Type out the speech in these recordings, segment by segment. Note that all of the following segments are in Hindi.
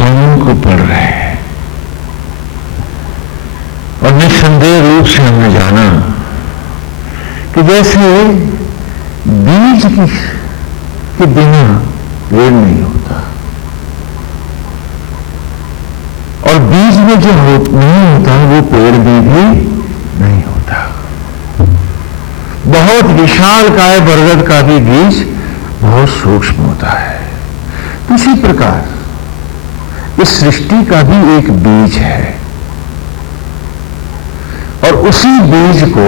स्वामी को पढ़ रहे हैं और निस्संदेह रूप से हमने जाना कि जैसे बीज के बिना पेड़ नहीं होता और बीज में जो नहीं होता वो पेड़ में भी नहीं होता। बहुत विशाल काय बरगद का भी बीज बहुत सूक्ष्म होता है। इसी प्रकार इस सृष्टि का भी एक बीज है और उसी बीज को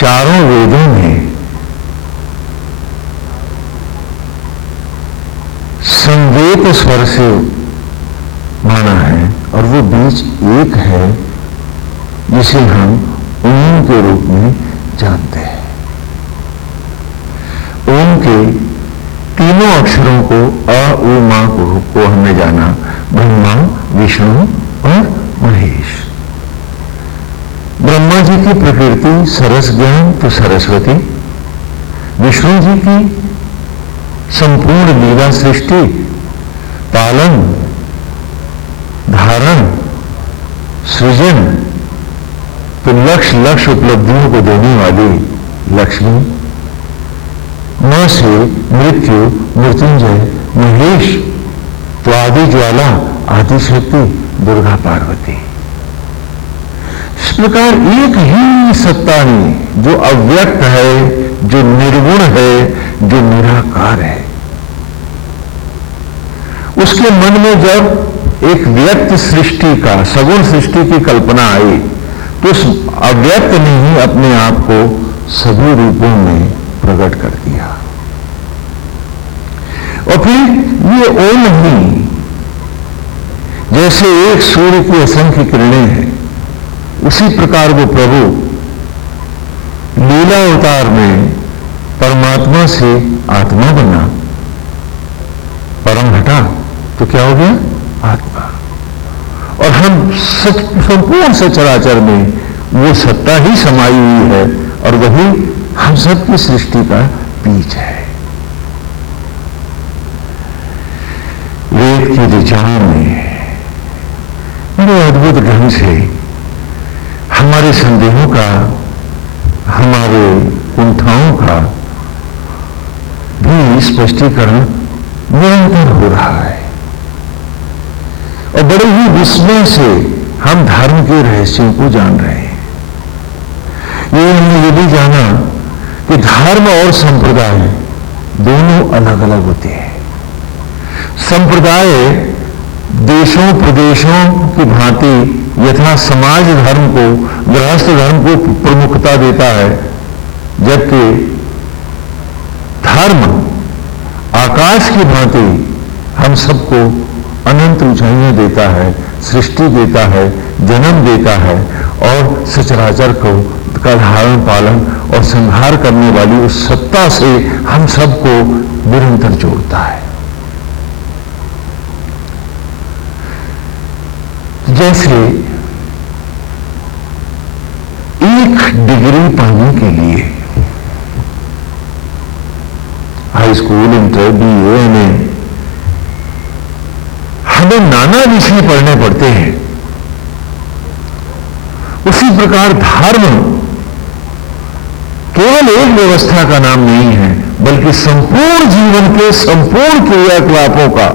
चारों वेदों में संवेद स्वर से माना है और वो बीज एक है जिसे हम ओम के रूप में जानते हैं। ओम के तीनों अक्षरों को अ उ मा को हमने जाना, ब्रह्मा, विष्णु और महेश। ब्रह्मा जी की प्रकृति सरस ज्ञान तो सरस्वती, विष्णु जी की संपूर्ण लीला सृष्टि, पालन, धारण, सृजन तो लक्ष्य उपलब्धियों को देने वाली लक्ष्मी, मां से मृत्यु, मृत्युंजय, महेश तो आदि ज्वाला, आदि शक्ति, दुर्गा पार्वती। इस प्रकार एक ही सत्ता है जो अव्यक्त है, जो निर्गुण है, जो निराकार है। उसके मन में जब एक व्यक्त सृष्टि का, सगुण सृष्टि की कल्पना आई तो उस अव्यक्त ने ही अपने आप को सभी रूपों में प्रकट कर दिया और फिर ये ओम ही जैसे एक सूर्य की असंख्य किरणें हैं, उसी प्रकार वो प्रभु लीला अवतार में परमात्मा से आत्मा बना, परम हटा तो क्या हो गया? आत्मा। और हम संपूर्ण सचराचर में वो सत्ता ही समाई हुई है और वही हम सबकी सृष्टि का बीज है। वेद की ऋचाओं में बड़े अद्भुत ढंग से हमारे संदेहों का, हमारे कुंठाओं का भी स्पष्टीकरण निरंतर हो रहा है और बड़े ही विस्मय से हम धर्म के रहस्यों को जान रहे हैं। ये हमने ये भी जाना कि धर्म और संप्रदाय दोनों अलग अलग होते हैं। संप्रदाय देशों प्रदेशों की भांति यथा समाज धर्म को, गृहस्थ धर्म को प्रमुखता देता है, जबकि धर्म आकाश की भांति हम सबको अनंत ऊंचाइयां देता है, सृष्टि देता है, जन्म देता है और सचराचर को का धारण पालन और संहार करने वाली उस सत्ता से हम सबको निरंतर जोड़ता है। जैसे एक डिग्री पाने के लिए high school, inter, BA, MA हमें नाना विषय पढ़ने पड़ते हैं। उसी प्रकार धर्म केवल एक व्यवस्था का नाम नहीं है, बल्कि संपूर्ण जीवन के संपूर्ण क्रियाकलापों का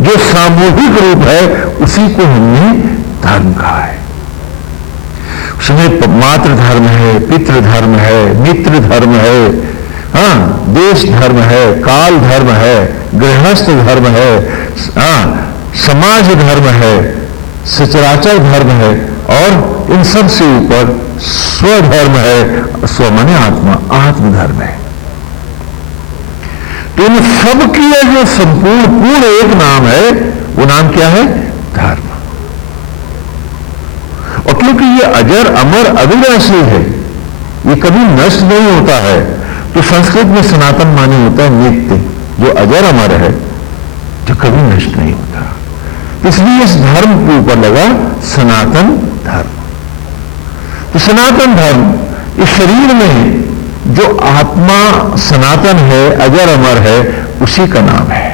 जो सामूहिक रूप है, उसी को हमने धर्म कहा है। उसमें मातृ धर्म है, पितृ धर्म है, मित्र धर्म है, देश धर्म है, काल धर्म है, गृहस्थ धर्म है, समाज धर्म है, सचराचर धर्म है और इन सब से ऊपर स्वधर्म है। स्व माने आत्मा, आत्मधर्म है। तो इन सब की जो पूर्ण एक नाम है, वो नाम क्या है? धर्म। और क्योंकि ये अजर अमर अविनाशी है, ये कभी नष्ट नहीं होता है, तो संस्कृत में सनातन माने होता है नित्य, जो अजर अमर है, जो कभी नष्ट नहीं होता। इसलिए इस धर्म के ऊपर लगा सनातन धर्म। तो सनातन धर्म इस शरीर में जो आत्मा सनातन है, अजर अमर है, उसी का नाम है।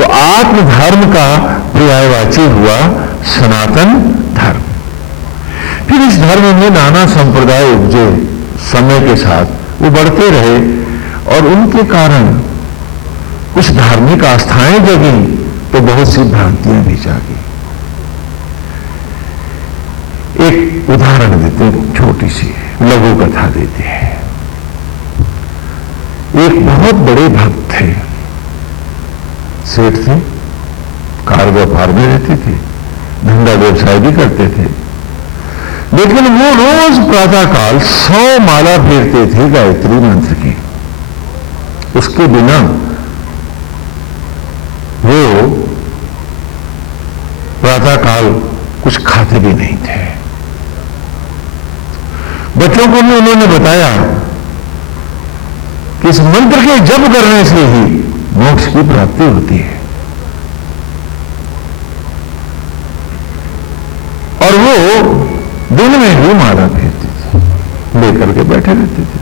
तो आत्म धर्म का पर्यायवाची हुआ सनातन धर्म। फिर इस धर्म में नाना संप्रदाय उपजे, समय के साथ वो बढ़ते रहे और उनके कारण कुछ धार्मिक आस्थाएं जगी तो बहुत सी भ्रांतियां भी जागी। एक उदाहरण देते हैं, छोटी सी लघु कथा देते हैं। एक बहुत बड़े भक्त थे, सेठ थे, कार व्यापार में रहते थे, धंधा व्यवसाय भी करते थे, लेकिन वो रोज प्रातःकाल 100 माला फेरते थे गायत्री मंत्र की। उसके बिना वो प्रातःकाल कुछ खाते भी नहीं थे। बच्चों को भी उन्होंने बताया कि इस मंत्र के जप करने से ही मोक्ष की प्राप्ति होती है। और वो दिन में ही माला फेरते थे, लेकर के बैठे रहते थे।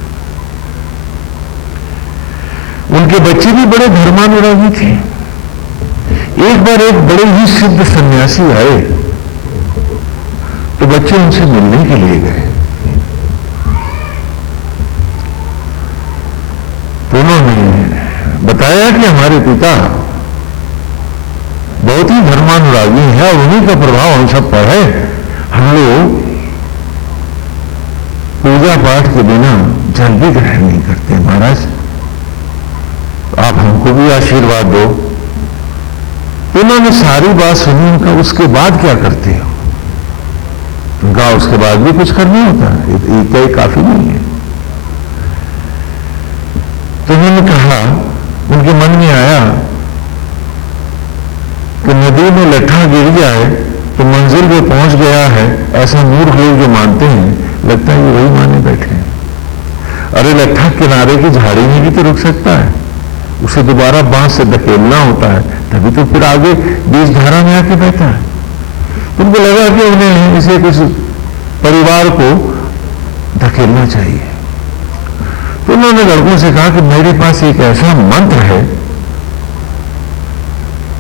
उनके बच्चे भी बड़े धर्मानुरागी थे। एक बार एक बड़े ही सिद्ध सन्यासी आए तो बच्चे उनसे मिलने के लिए गए। तो उन्होंने बताया कि हमारे पिता बहुत ही धर्मानुरागी है और उन्हीं का प्रभाव हम सब पर है। हम लोग पूजा पाठ के बिना जल भी ग्रहण नहीं करते महाराज, आप हमको भी आशीर्वाद दो। तो उन्होंने सारी बात सुनी। उनका उसके बाद क्या करते हो? उनका उसके बाद भी कुछ करना होता है, ये काफी नहीं है। तो उन्होंने कहा, उनके मन में आया कि नदी में लट्ठा गिर जाए तो मंजिल पे पहुंच गया है, ऐसा मूर्ख लोग जो मानते हैं, लगता है ये वही माने बैठे हैं। अरे लट्ठा किनारे की झाड़ी में भी तो रुक सकता है, उसे दोबारा बांस से धकेलना होता है, तभी तो फिर आगे बीच धारा में आके बैठा है। उनको लगा कि उन्हें इसे कुछ परिवार को धकेलना चाहिए। तो उन्होंने लड़कों से कहा कि मेरे पास एक ऐसा मंत्र है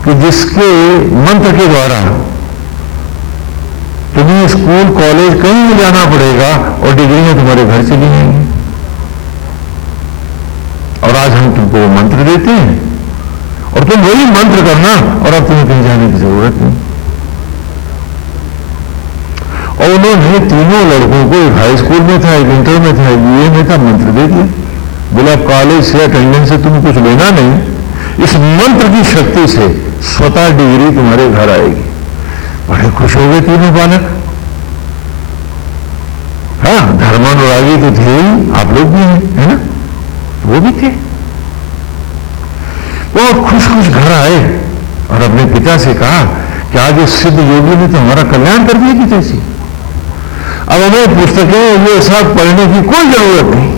कि जिसके मंत्र के द्वारा तुम्हें स्कूल कॉलेज कहीं नहीं जाना पड़ेगा और डिग्रियां तुम्हारे घर चली जाएंगी। और आज हम तुमको वो मंत्र देते हैं और तुम वही मंत्र करना और अब तुम्हें कहीं जाने की जरूरत नहीं। और उन्होंने तीनों लड़कों को, एक हाई स्कूल में था, एक इंटर में था, एक बीए में था, मंत्र दे दिया। बोला कॉलेज से अटेंडेंस से तुम्हें कुछ लेना नहीं, इस मंत्र की शक्ति से स्वतः डिग्री तुम्हारे घर आएगी। बड़े खुश हो गए तीनों बालक। हाँ, धर्मानुरागी तो थे ही, आप लोग भी हैं, है ना? वो भी थे। वो खुश खुश घर आए और अपने पिता से कहा कि आज इस सिद्ध योगी ने तो हमारा कल्याण कर दिया पिताजी। अब हमें पुस्तकें ये सब पढ़ने की कोई जरूरत नहीं।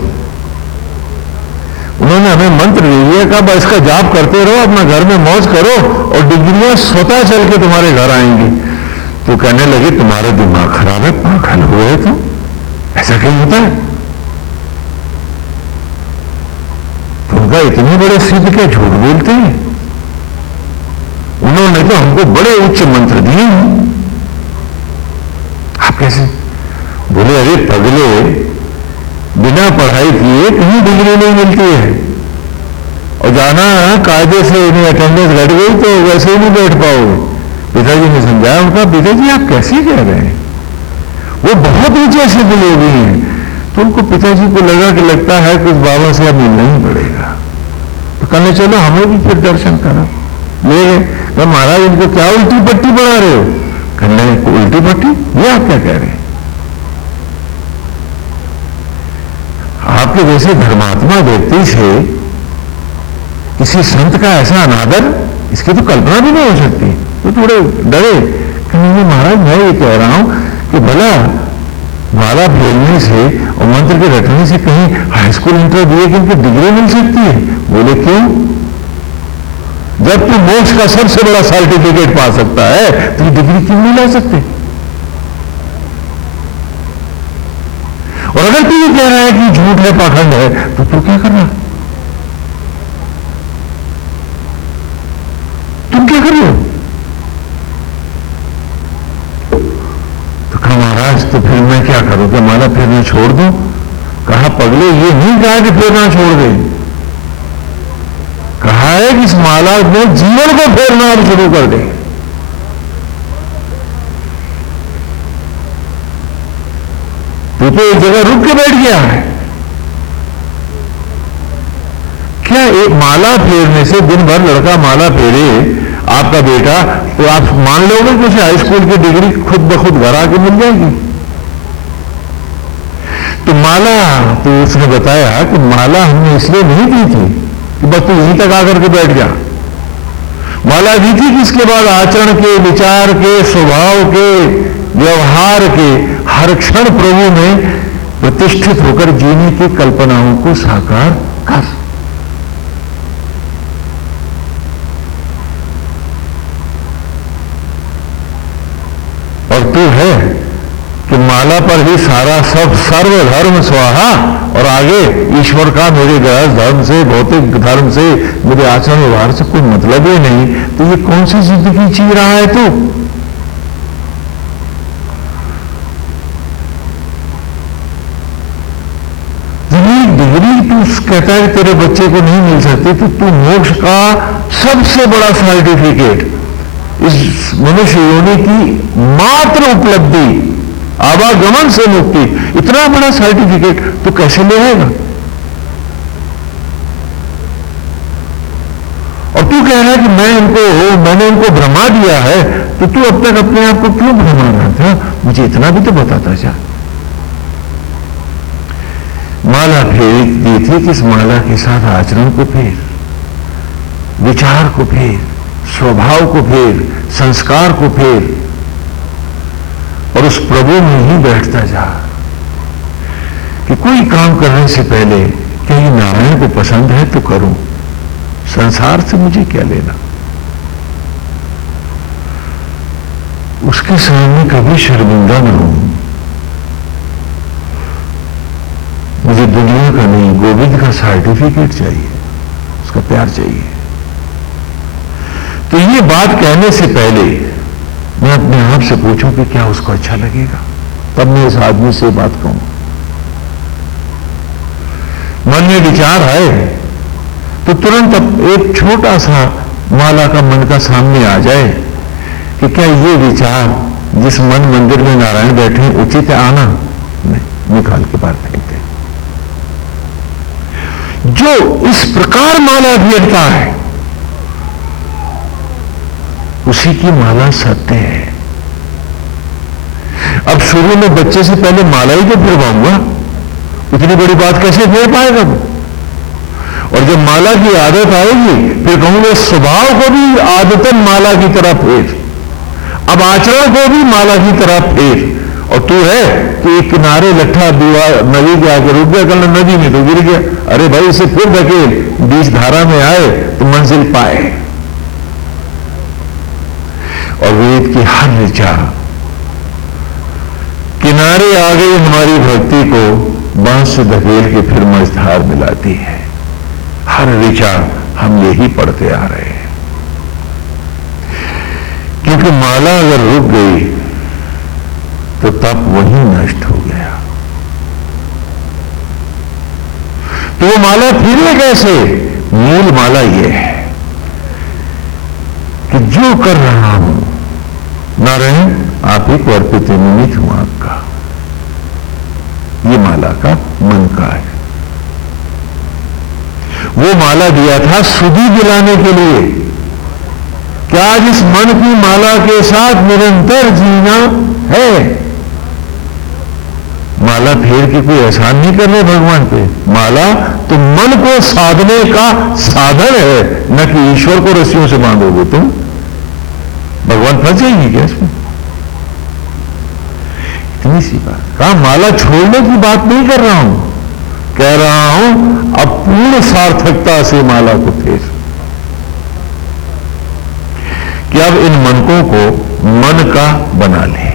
उन्होंने हमें मंत्र दे दिया, कहा इसका जाप करते रहो, अपना घर में मौज करो और डिग्रियां स्वतः चल के तुम्हारे घर आएंगी। तो कहने लगे तुम्हारा दिमाग खराब है, पागल हो गए तुम, ऐसा क्यों होता है? तो उनका इतने बड़े सिद्ध के झूठ बोलते हैं? उन्होंने तो हमको बड़े उच्च मंत्र दिए हैं। आप कैसे? बोले अरे पगले, बिना पढ़ाई किए कहीं डिग्री नहीं मिलती है और जाना कायदे से इन्हें अटेंडेंस घट गई तो वैसे ही नहीं बैठ पाओगे। पिताजी ने समझाया। उनका पिताजी आप कैसे कह रहे हैं, वो बहुत ऊंचे सिद्ध योगी हैं। तो उनको पिताजी को लगा कि लगता है कि उस बाबा से अब मिलना ही पड़ेगा। तो कहने चलो हमें भी फिर दर्शन करो। ले गए। महाराज इनको क्या उल्टी पट्टी पढ़ा रहे हो? कहने उल्टी पट्टी, ये आप क्या कह रहे हैं? आपके जैसे धर्मात्मा व्यक्ति से किसी संत का ऐसा अनादर, इसकी तो कल्पना भी नहीं हो सकती। तो थोड़े डरे। कहेंगे महाराज मैं ये कह रहा हूं कि भला माला फेरने से और मंत्र के रटने से कहीं हाई स्कूल इंटर दिए कि उनकी डिग्री मिल सकती है? बोले क्यों? जब तू मोक्ष का सबसे बड़ा सर्टिफिकेट पा सकता है तो डिग्री क्यों नहीं ला सकते? और अगर तू ये कह रहा है कि झूठ है, पाखंड है, तो तू क्या कर रहा? तू मैं क्या करूं, क्या माला फेरना छोड़ दूं? कहा पगले, ये नहीं कहा कि फेरना छोड़ दे, कहा है कि इस माला में जीवन को फेरना अब शुरू कर दे। तू तो एक जगह रुक के बैठ गया है। क्या एक माला फेरने से, दिन भर लड़का माला फेरे आपका बेटा, तो आप मान लोगे कि उसे हाई स्कूल की डिग्री खुद ब खुद घर आके मिल जाएगी? तो माला, तो उसने बताया कि माला हमने इसलिए नहीं दी थी कि बस तू यहीं तक आकर के बैठ जा। माला दी थी कि इसके बाद आचरण के, विचार के, स्वभाव के, व्यवहार के हर क्षण प्रभु में प्रतिष्ठित होकर जीने की कल्पनाओं को साकार कर। और तू है कि माला पर ही सारा सब सर्व धर्म स्वाहा, और आगे ईश्वर का मेरे गृहस्थ धर्म से, भौतिक धर्म से, मेरे आचरण व्यवहार से कोई मतलब ही नहीं, तो ये कौन सी जिंदगी जी रहा है तू? डिग्री तू कहता है कि तेरे बच्चे को नहीं मिल सकती, तो तू मोक्ष का सबसे बड़ा सर्टिफिकेट, इस मनुष्य योनि की मात्र उपलब्धि, आवागमन से मुक्ति, इतना बड़ा सर्टिफिकेट तू कैसे ले आएगा? और तू कह रहा है कि मैंने इनको भ्रमा दिया है, तो तू अब तक अपने आप को क्यों भ्रमा रहा था? मुझे इतना भी तो बताता जा। माला फेर दी थी कि इस माला के साथ आचरण को फेर, विचार को फेर, स्वभाव को फेर, संस्कार को फेर, और उस प्रभु में ही बैठता जा कि कोई काम करने से पहले क्या ये नारायण को पसंद है तो करूं, संसार से मुझे क्या लेना। उसके सामने कभी शर्मिंदा न हूं। मुझे दुनिया का नहीं, गोविंद का सर्टिफिकेट चाहिए, उसका प्यार चाहिए। तो ये बात कहने से पहले मैं अपने आप से पूछूं कि क्या उसको अच्छा लगेगा, तब मैं इस आदमी से बात कहूं। मन में विचार आए तो तुरंत एक छोटा सा माला का मन का सामने आ जाए कि क्या ये विचार जिस मन मंदिर में नारायण बैठे उचित है आना? नहीं, निकाल के बाहर फेंक दे। जो इस प्रकार माला फेरता है उसी की माला सत्य है। अब शुरू में बच्चे से पहले माला ही तो फेरवाऊंगा, इतनी बड़ी बात कैसे फेर पाएगा वो? और जब माला की आदत आएगी फिर कहूंगा स्वभाव को भी आदतन माला की तरह फेर, अब आचरण को भी माला की तरह फेर। और तू है कि एक किनारे लट्ठा दीवार नदी के आगे रुक गया, कल नदी में तो गिर गया, अरे भाई इसे फिर धकेल, बीच धारा में आए तो मंजिल पाए। और वेद की हर ऋचा किनारे आ गई हमारी भक्ति को बांस से धकेल के फिर मझधार मिलाती है। हर ऋचा हम यही पढ़ते आ रहे हैं, क्योंकि माला अगर रुक गई तो तप वही नष्ट हो गया। तो वो माला फिरे कैसे? मूल माला यह है कि जो कर रहा हूं नारायण आप ही को अर्पित निमित्त हूं आपका, ये माला का मन का है। वो माला दिया था सुधि दिलाने के लिए, क्या आज इस मन की माला के साथ निरंतर जीना है? माला फेर के कोई एहसान नहीं कर रहे भगवान पे। माला तो मन को साधने का साधन है, न कि ईश्वर को रस्सियों से बांधोगे तुम। भगवान फंस जाएंगे क्या इसमें? इतनी सी बात। कहा माला छोड़ने की बात नहीं कर रहा हूं, कह रहा हूं अब पूर्ण सार्थकता से माला को फेर, कि अब इन मनकों को मन का बना ले।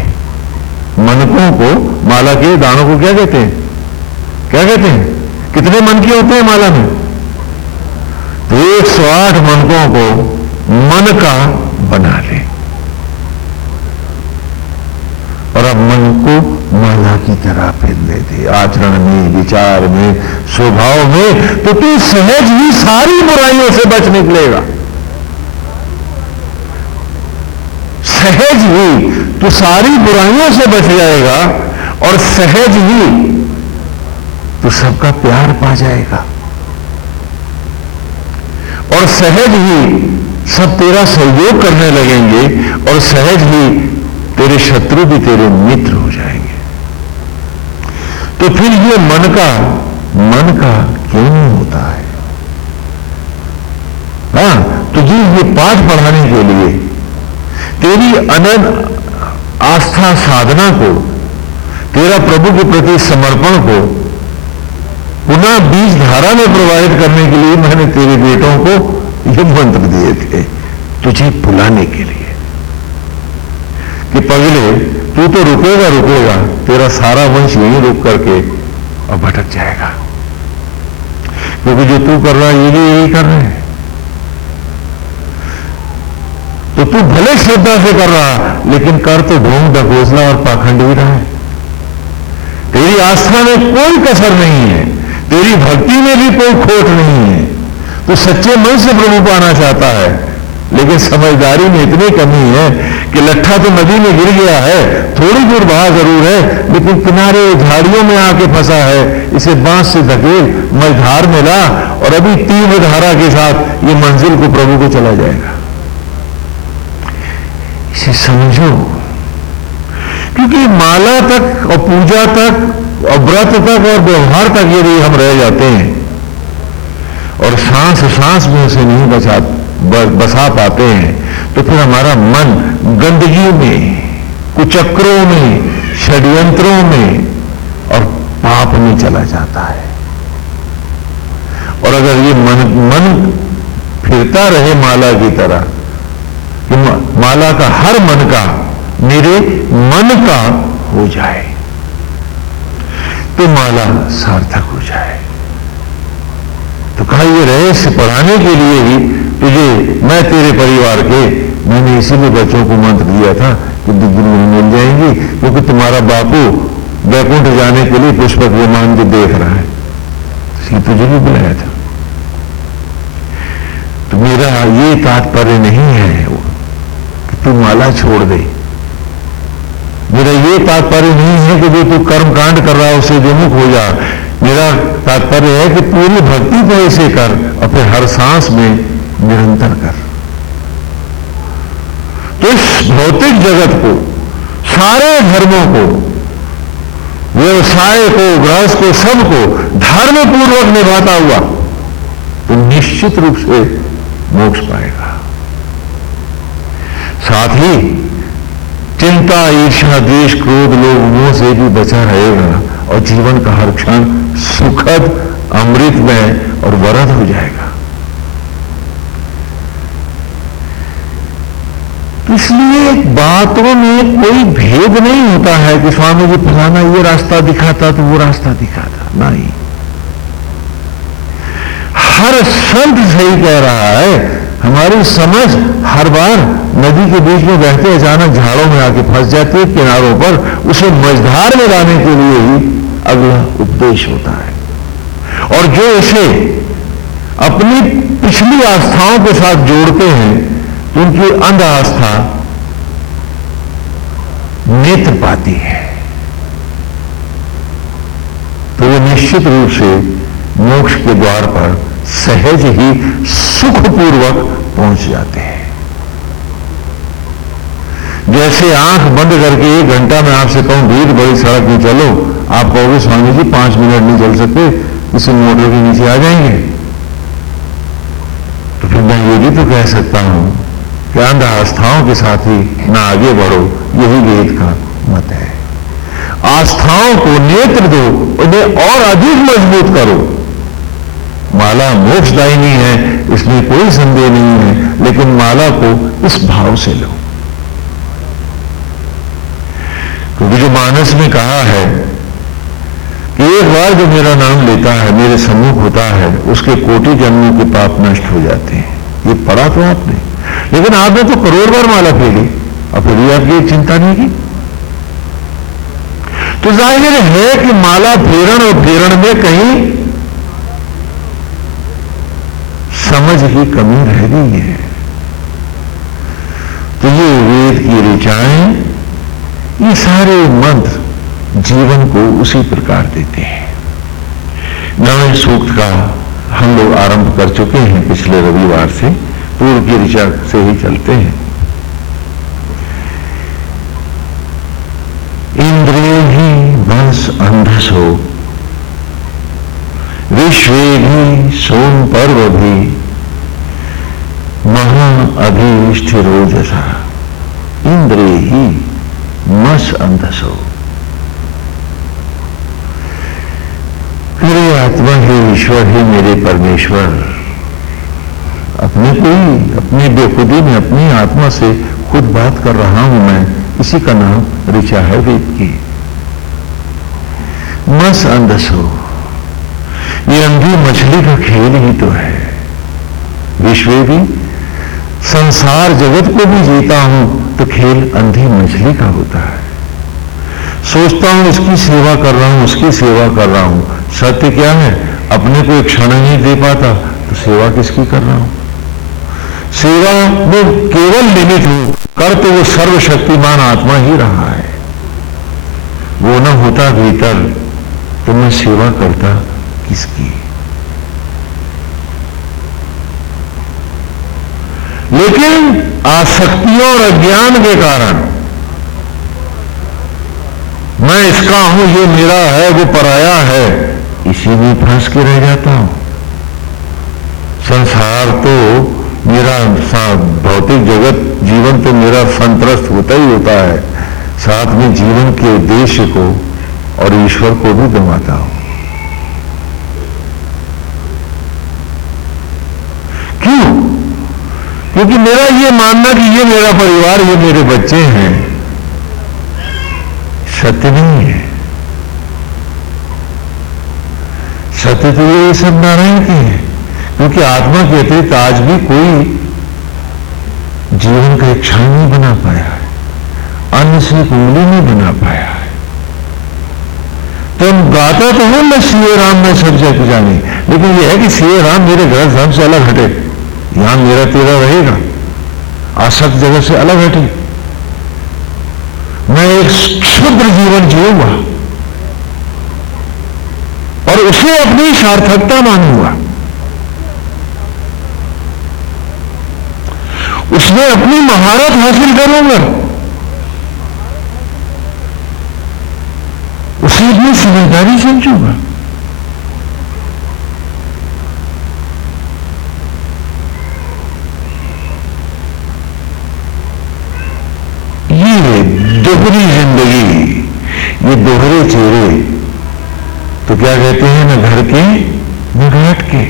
मनकों को, माला के दानों को क्या कहते हैं? क्या कहते हैं? कितने मन के होते हैं माला में? तो 108 मनकों को मन का बना ले। और अब मन को माला की तरह पहनने दे, आचरण में, विचार में, स्वभाव में, तो तू सहज ही सारी बुराइयों से बच निकलेगा। सहज ही तू सारी बुराइयों से बच जाएगा और सहज ही तू सबका प्यार पा जाएगा और सहज ही सब तेरा सहयोग करने लगेंगे और सहज ही तेरे शत्रु भी तेरे मित्र हो जाएंगे। तो फिर ये मन का क्यों नहीं होता है? तुझे ये पाठ पढ़ाने के लिए, तेरी अनंत आस्था साधना को, तेरा प्रभु के प्रति समर्पण को पुनः बीज धारा में प्रवाहित करने के लिए मैंने तेरे बेटों को ये मंत्र दिए थे, तुझे बुलाने के लिए कि पगले तू तो रुकेगा, तेरा सारा वंश यहीं रुक करके और भटक जाएगा, क्योंकि जो तू कर रहा है ये भी यही कर रहे हैं। तो तू भले श्रद्धा से कर रहा, लेकिन कर तो ढोंग ढकोसला और पाखंड ही रहा है। तेरी आस्था में कोई कसर नहीं है, तेरी भक्ति में भी कोई खोट नहीं है। तो सच्चे मन से प्रभु पाना चाहता है, लेकिन समझदारी में इतनी कमी है कि लट्ठा तो नदी में गिर गया है, थोड़ी दूर बहा जरूर है, लेकिन किनारे झाड़ियों में आके फंसा है। इसे बांस से धकेल, मझधार में ला और अभी तीव्र धारा के साथ ये मंजिल को प्रभु को चला जाएगा। इसे समझो, क्योंकि माला तक और पूजा तक और व्रत तक और व्यवहार तक यदि हम रह जाते हैं और सांस सांस में उसे नहीं बसा पाते हैं, तो फिर हमारा मन गंदगी में, कुचक्रों में, षड्यंत्रों में और पाप में चला जाता है। और अगर ये मन फिरता रहे माला की तरह कि माला का हर मन का मेरे मन का हो जाए, तो माला सार्थक हो जाए। तो कहा ये रहस्य पढ़ाने के लिए ही तुझे मैं तेरे परिवार के, मैंने इसीलिए बच्चों को मंत्र दिया था कि डिग्री मिल जाएंगी, क्योंकि तुम्हारा बापू वैकुंठ जाने के लिए पुष्पक विमान को देख रहा है, इसलिए तुझे भी बुलाया था। तो मेरा ये तात्पर्य नहीं है कि तू माला छोड़ दे, मेरा ये तात्पर्य नहीं है कि जो तू कर्म कांड कर रहा है उससे विमुख हो जा। मेरा तात्पर्य है कि पूरी भक्ति को ऐसे कर और फिर हर सांस में निरंतर कर। तो इस भौतिक जगत को, सारे धर्मों को, व्यवसाय को, गृहस्थ को, सबको धर्म पूर्वक निभाता हुआ तो निश्चित रूप से मोक्ष पाएगा। साथ ही चिंता, ईर्ष्या, द्वेष, क्रोध, लोभ, मोह से भी बचा रहेगा और जीवन का हर क्षण सुखद, अमृतमय और वरद हो जाएगा। इसलिए बातों में कोई भेद नहीं होता है कि स्वामी जी फलाना ये रास्ता दिखाता तो वो रास्ता दिखाता, नहीं। हर संत सही कह रहा है। हमारी समझ हर बार नदी के बीच में बहते अचानक झाड़ों में आके फंस जाती है किनारों पर, उसे मझधार में लाने के लिए ही अगला उपदेश होता है। और जो इसे अपनी पिछली आस्थाओं के साथ जोड़ते हैं तो उनकी अंध आस्था नेत्र पाती है, तो वो निश्चित रूप से मोक्ष के द्वार पर सहज ही सुखपूर्वक पहुंच जाते हैं। जैसे आंख बंद करके 1 घंटा में आपसे कहूं भीड़ बड़ी सड़क में चलो, आप कहोगे स्वामी जी 5 मिनट नहीं चल सकते, किसी मोटर के नीचे आ जाएंगे। तो फिर मैं ये भी तो कह सकता हूं कि अंध आस्थाओं के साथ ही ना आगे बढ़ो, यही वेद का मत है। आस्थाओं को नेत्र दो, उन्हें और अधिक मजबूत करो। माला मोक्षदायिनी है, इसमें कोई संदेह नहीं है, लेकिन माला को इस भाव से लो, क्योंकि जो मानस में कहा है कि एक बार जो मेरा नाम लेता है, मेरे सम्मुख होता है, उसके कोटि जन्मों के पाप नष्ट हो जाते हैं। ये पढ़ा तो आपने, लेकिन आपने तो करोड़ बार माला फेरी और फिर भी आपकी चिंता नहीं की। तो जाहिर है कि माला फेरण और फेरण में कहीं समझ की कमी रह गई है। तो ये वेद की ऋचाएं, ये सारे मंत्र जीवन को उसी प्रकार देते हैं। नवे सूक्त का हम लोग आरंभ कर चुके हैं पिछले रविवार से, पूर्व की ऋचा से ही चलते हैं। इंद्रिय ही बस अंधसो, विश्व भी सोम पर्व भी, महा अभीष्ठिरोजसा। इंद्रिय ही मस अंधसो, मेरे आत्मा ही ईश्वर ही मेरे परमेश्वर। अपने को ही, अपनी बेखुदी में अपनी आत्मा से खुद बात कर रहा हूं मैं, इसी का नाम ऋचा है वेद की। मस अंधसो, ये अंधी मछली का खेल ही तो है। विश्व भी, संसार जगत को भी जीता हूं तो खेल अंधी मछली का होता है। सोचता हूं इसकी सेवा कर रहा हूं, उसकी सेवा कर रहा हूं, सत्य क्या है? अपने को एक क्षण नहीं दे पाता तो सेवा किसकी कर रहा हूं? सेवा में केवल निमित्त हूं, कर तो वो सर्वशक्तिमान आत्मा ही रहा है। वो न होता भीतर तो मैं सेवा करता किसकी? लेकिन आसक्तियों और अज्ञान के कारण मैं इसका हूं, ये मेरा है, वो पराया है, इसी में फंस के रह जाता हूं। संसार तो मेरा, भौतिक जगत, जीवन तो मेरा संतरस्त होता ही होता है, साथ में जीवन के उद्देश्य को और ईश्वर को भी गंवाता हूं। क्यों? क्योंकि मेरा ये मानना कि ये मेरा परिवार, ये मेरे बच्चे हैं, सत्य नहीं है। सत्य तो ये सब नारायण के हैं, क्योंकि आत्मा के अतिरिक्त आज भी कोई जीवन का एक क्षण नहीं बना पाया है, अन्न से एक उंगली नहीं बना पाया है। तो हम गाता तो हूं मैं सीए राम में सब जग जाने, लेकिन यह है कि सीए राम मेरे घर धाम से अलग हटे, यहां मेरा तेरा रहेगा, आसक्त जगत से अलग हटे, मैं एक क्षुद्र जीवन जीऊंगा और उसे अपनी सार्थकता मानूंगा, उसमें अपनी महारत हासिल करूंगा, उसे अपनी समझदारी समझूंगा। ये दोहरी जिंदगी, ये दोहरे चेहरे तो क्या कहते हैं, न घर के न घाट के।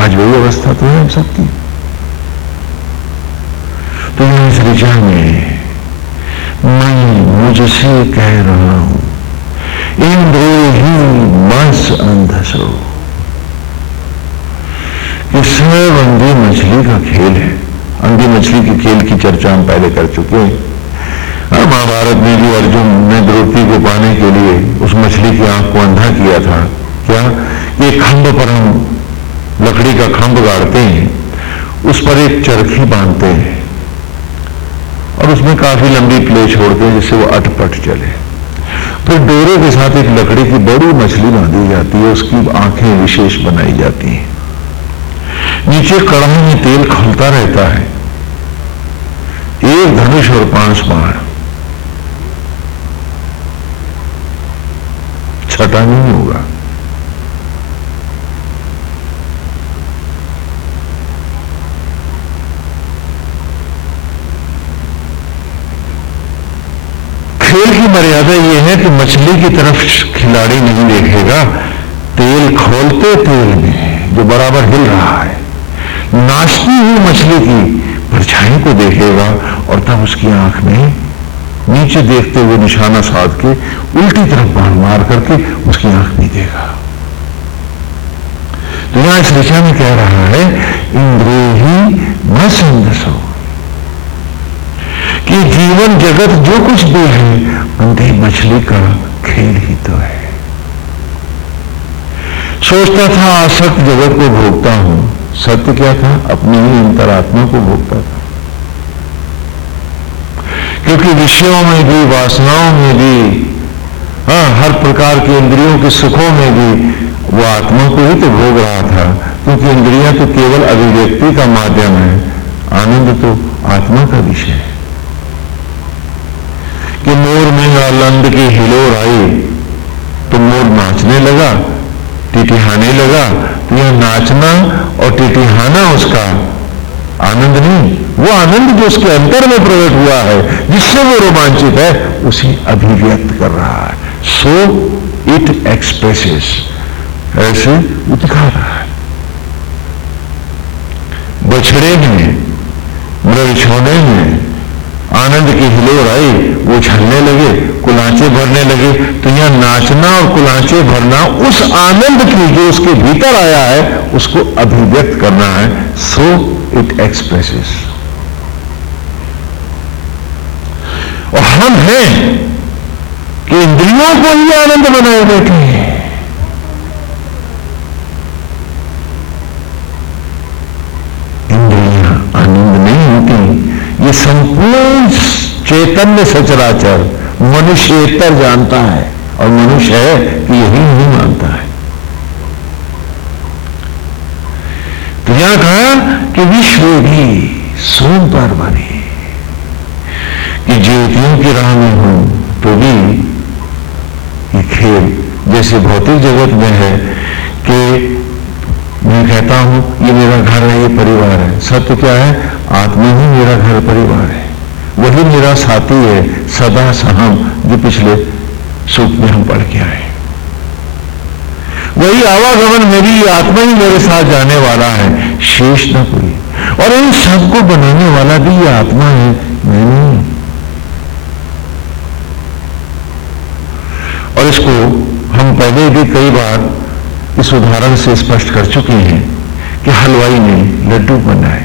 आज वही अवस्था तो है हम सबकी। तो इस ऋचा में मैं मुझसे कह रहा हूं, इंद्रिय ही बस अंधसो, ये सब अंधी मछली का खेल है। अंधी मछली के खेल की चर्चा हम पहले कर चुके हैं। महाभारत में भी अर्जुन ने द्रौपदी को पाने के लिए उस मछली की आंख को अंधा किया था। क्या? ये खंभ पर हम लकड़ी का खंभ गाड़ते हैं, उस पर एक चरखी बांधते हैं और उसमें काफी लंबी प्ले छोड़ते हैं जिससे वो अटपट चले। फिर डोरे के साथ एक लकड़ी की बड़ी मछली बांधी जाती है, उसकी आंखें विशेष बनाई जाती हैं, नीचे कढ़ाई में तेल खौलता रहता है, एक धनुष और 5 बाण, छटा नहीं होगा। खेल की मर्यादा यह है कि मछली की तरफ खिलाड़ी नहीं देखेगा, तेल खोलते तेल में जो बराबर हिल रहा है, नाचती हुई मछली की परछाई को देखेगा और तब उसकी आंख में नीचे देखते हुए निशाना साध के उल्टी तरफ बाण मार करके उसकी आंख भी देगा। तो यहां इस ऋचा में कह रहा है, इंद्रिय ही बस अंधसो, कि जीवन जीवन जगत जो कुछ भी है अंधी मछली का खेल ही तो है। सोचता था आसक्त जगत को भोगता हूं, सत्य क्या था? अपनी ही अंतरात्मा को भोगता था। क्योंकि विषयों में भी, वासनाओं में भी, हर प्रकार के इंद्रियों के सुखों में भी वो आत्मा को ही तो भोग रहा था। क्योंकि इंद्रियां तो केवल अभिव्यक्ति का माध्यम है, आनंद तो आत्मा का विषय है। कि मोर में आनंद की हिलोर आई तो मोर नाचने लगा, टिटिहाने लगा। तो यह नाचना और टिटिहाना उसका आनंद नहीं, वो आनंद जो उसके अंतर में प्रकट हुआ है, जिससे वो रोमांचित है, उसे अभिव्यक्त कर रहा है। सो इट एक्सप्रेसेस, ऐसे वो दिखा रहा है। बछड़े में, मृग छोड़ने में आनंद की हिलोर आई, वो उछलने लगे, कुलांचे भरने लगे। तो यह नाचना और कुलांचे भरना उस आनंद की जो उसके भीतर आया है उसको अभिव्यक्त करना है। So it expresses. और हम हैं कि इंद्रियों को ही आनंद बनाए बैठे हैं। इंद्रियां आनंद नहीं होती, ये संपूर्ण चैतन्य सचराचर मनुष्येतर जानता है, और मनुष्य है कि यही नहीं मानता है। तो यहां कहा कि विश्व भी सोम पर बने, कि ज्योतियों की राह में हूं तो भी ये खेल जैसे भौतिक जगत में है कि मैं कहता हूं ये मेरा घर है, ये परिवार है। सत्य क्या है? आत्मा ही मेरा घर परिवार है, वही मेरा साथी है सदा सहम, जो पिछले सूक्त में हम पढ़ के आए। वही आवागमन में भी आत्मा ही मेरे साथ जाने वाला है, शेष न कोई। और इन सबको बनाने वाला भी ये आत्मा है, मैं नहीं। और इसको हम पहले भी कई बार इस उदाहरण से स्पष्ट कर चुके हैं कि हलवाई ने लड्डू बनाए,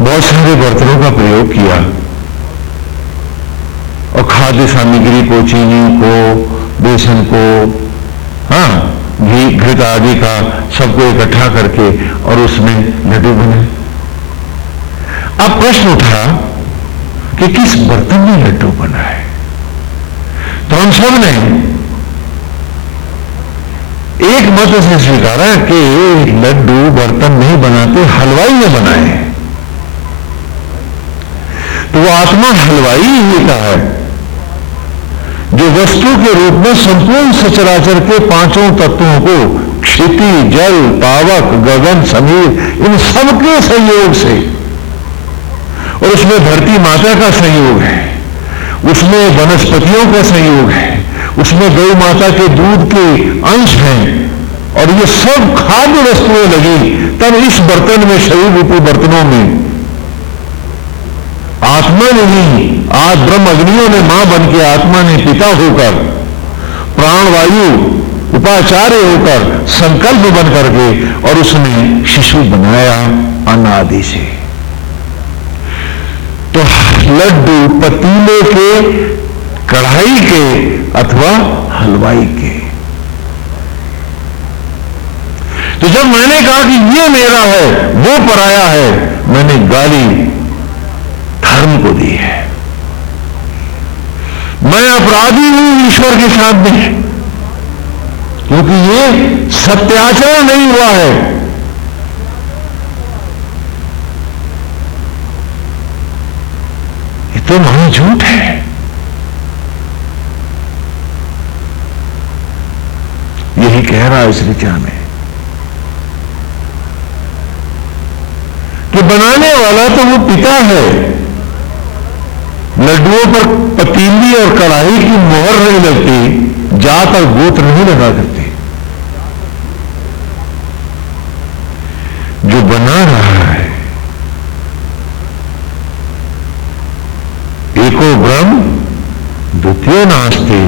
बहुत सारे बर्तनों का प्रयोग किया और खाद्य सामग्री को, चीनी को, बेसन को, घी, घृत आदि का सबको इकट्ठा करके और उसमें लड्डू बने। अब प्रश्न उठा कि किस बर्तन में लड्डू बना है? तो हम सब ने एक मत से स्वीकारा कि लड्डू बर्तन नहीं बनाते, हलवाई ने बनाए हैं। तो वो आत्मा हलवाई ही का है जो वस्तु के रूप में संपूर्ण सचराचर के पांचों तत्वों को, क्षिति, जल, पावक, गगन, समीर, इन सबके संयोग से, और उसमें धरती माता का संयोग है, उसमें वनस्पतियों का संयोग है, उसमें गौ माता के दूध के अंश हैं, और ये सब खाद्य वस्तुएं लगी, तब इस बर्तन में, शरीर रूपी बर्तनों में आत्मा ने ही, आज ब्रह्म अग्नियों ने मां बन के, आत्मा ने पिता होकर, प्राणवायु उपाचार्य होकर, संकल्प बन करके, और उसने शिशु बनाया अनादि से। तो लड्डू पतीले के, कढ़ाई के अथवा हलवाई के। तो जब मैंने कहा कि ये मेरा है, वो पराया है, मैंने गाली धर्म को दी है। मैं अपराधी हूं ईश्वर के सामने, क्योंकि ये सत्याचरण नहीं हुआ है। ये तो महाझूठ है। यही कह रहा है इस ऋचा में कि बनाने वाला तो वो पिता है, लड्डुओं पर पतीली और कढ़ाई की मोहर नहीं लगती, जात और गोत्र नहीं लगा करती। जो बना रहा है, एको ब्रह्म द्वितीय नास्ति,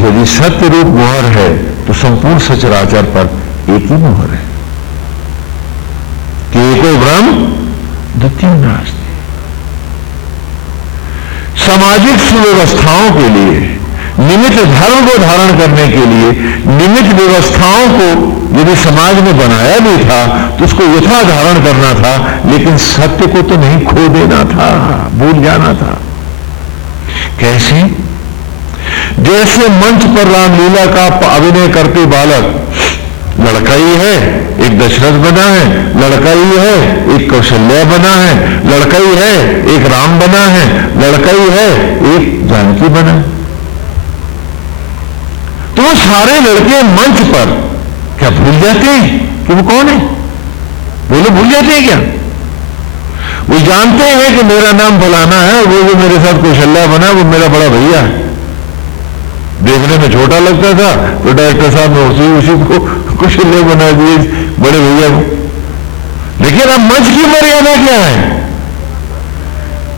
यदि सत्य रूप मोहर है तो संपूर्ण सचराचर पर एक ही मोहर है कि एको ब्रह्म द्वितीय नास्ति। सामाजिक सुव्यवस्थाओं के लिए, निमित्त धर्म को धारण करने के लिए, निमित्त व्यवस्थाओं को यदि समाज में बनाया भी था तो उसको यथा धारण करना था, लेकिन सत्य को तो नहीं खो देना था, भूल जाना था। कैसे? जैसे मंच पर रामलीला का अभिनय करते बालक, लड़का ही है, एक दशरथ बना है, लड़का ही है, एक कौशल्या बना है, लड़का ही है, एक राम बना है, लड़का ही है, एक जानकी बना है। तो वो सारे लड़के मंच पर क्या भूल जाते हैं कि वो कौन है? बोलो, भूल जाते हैं क्या? वो जानते हैं कि मेरा नाम फलाना है, वो जो मेरे साथ कौशल्या बना वो मेरा बड़ा भैया है। देखने में छोटा लगता था तो डायरेक्टर साहब ने उसी को कौशल्या बना दिए बड़े भैया को। लेकिन अब मंच की मर्यादा क्या है?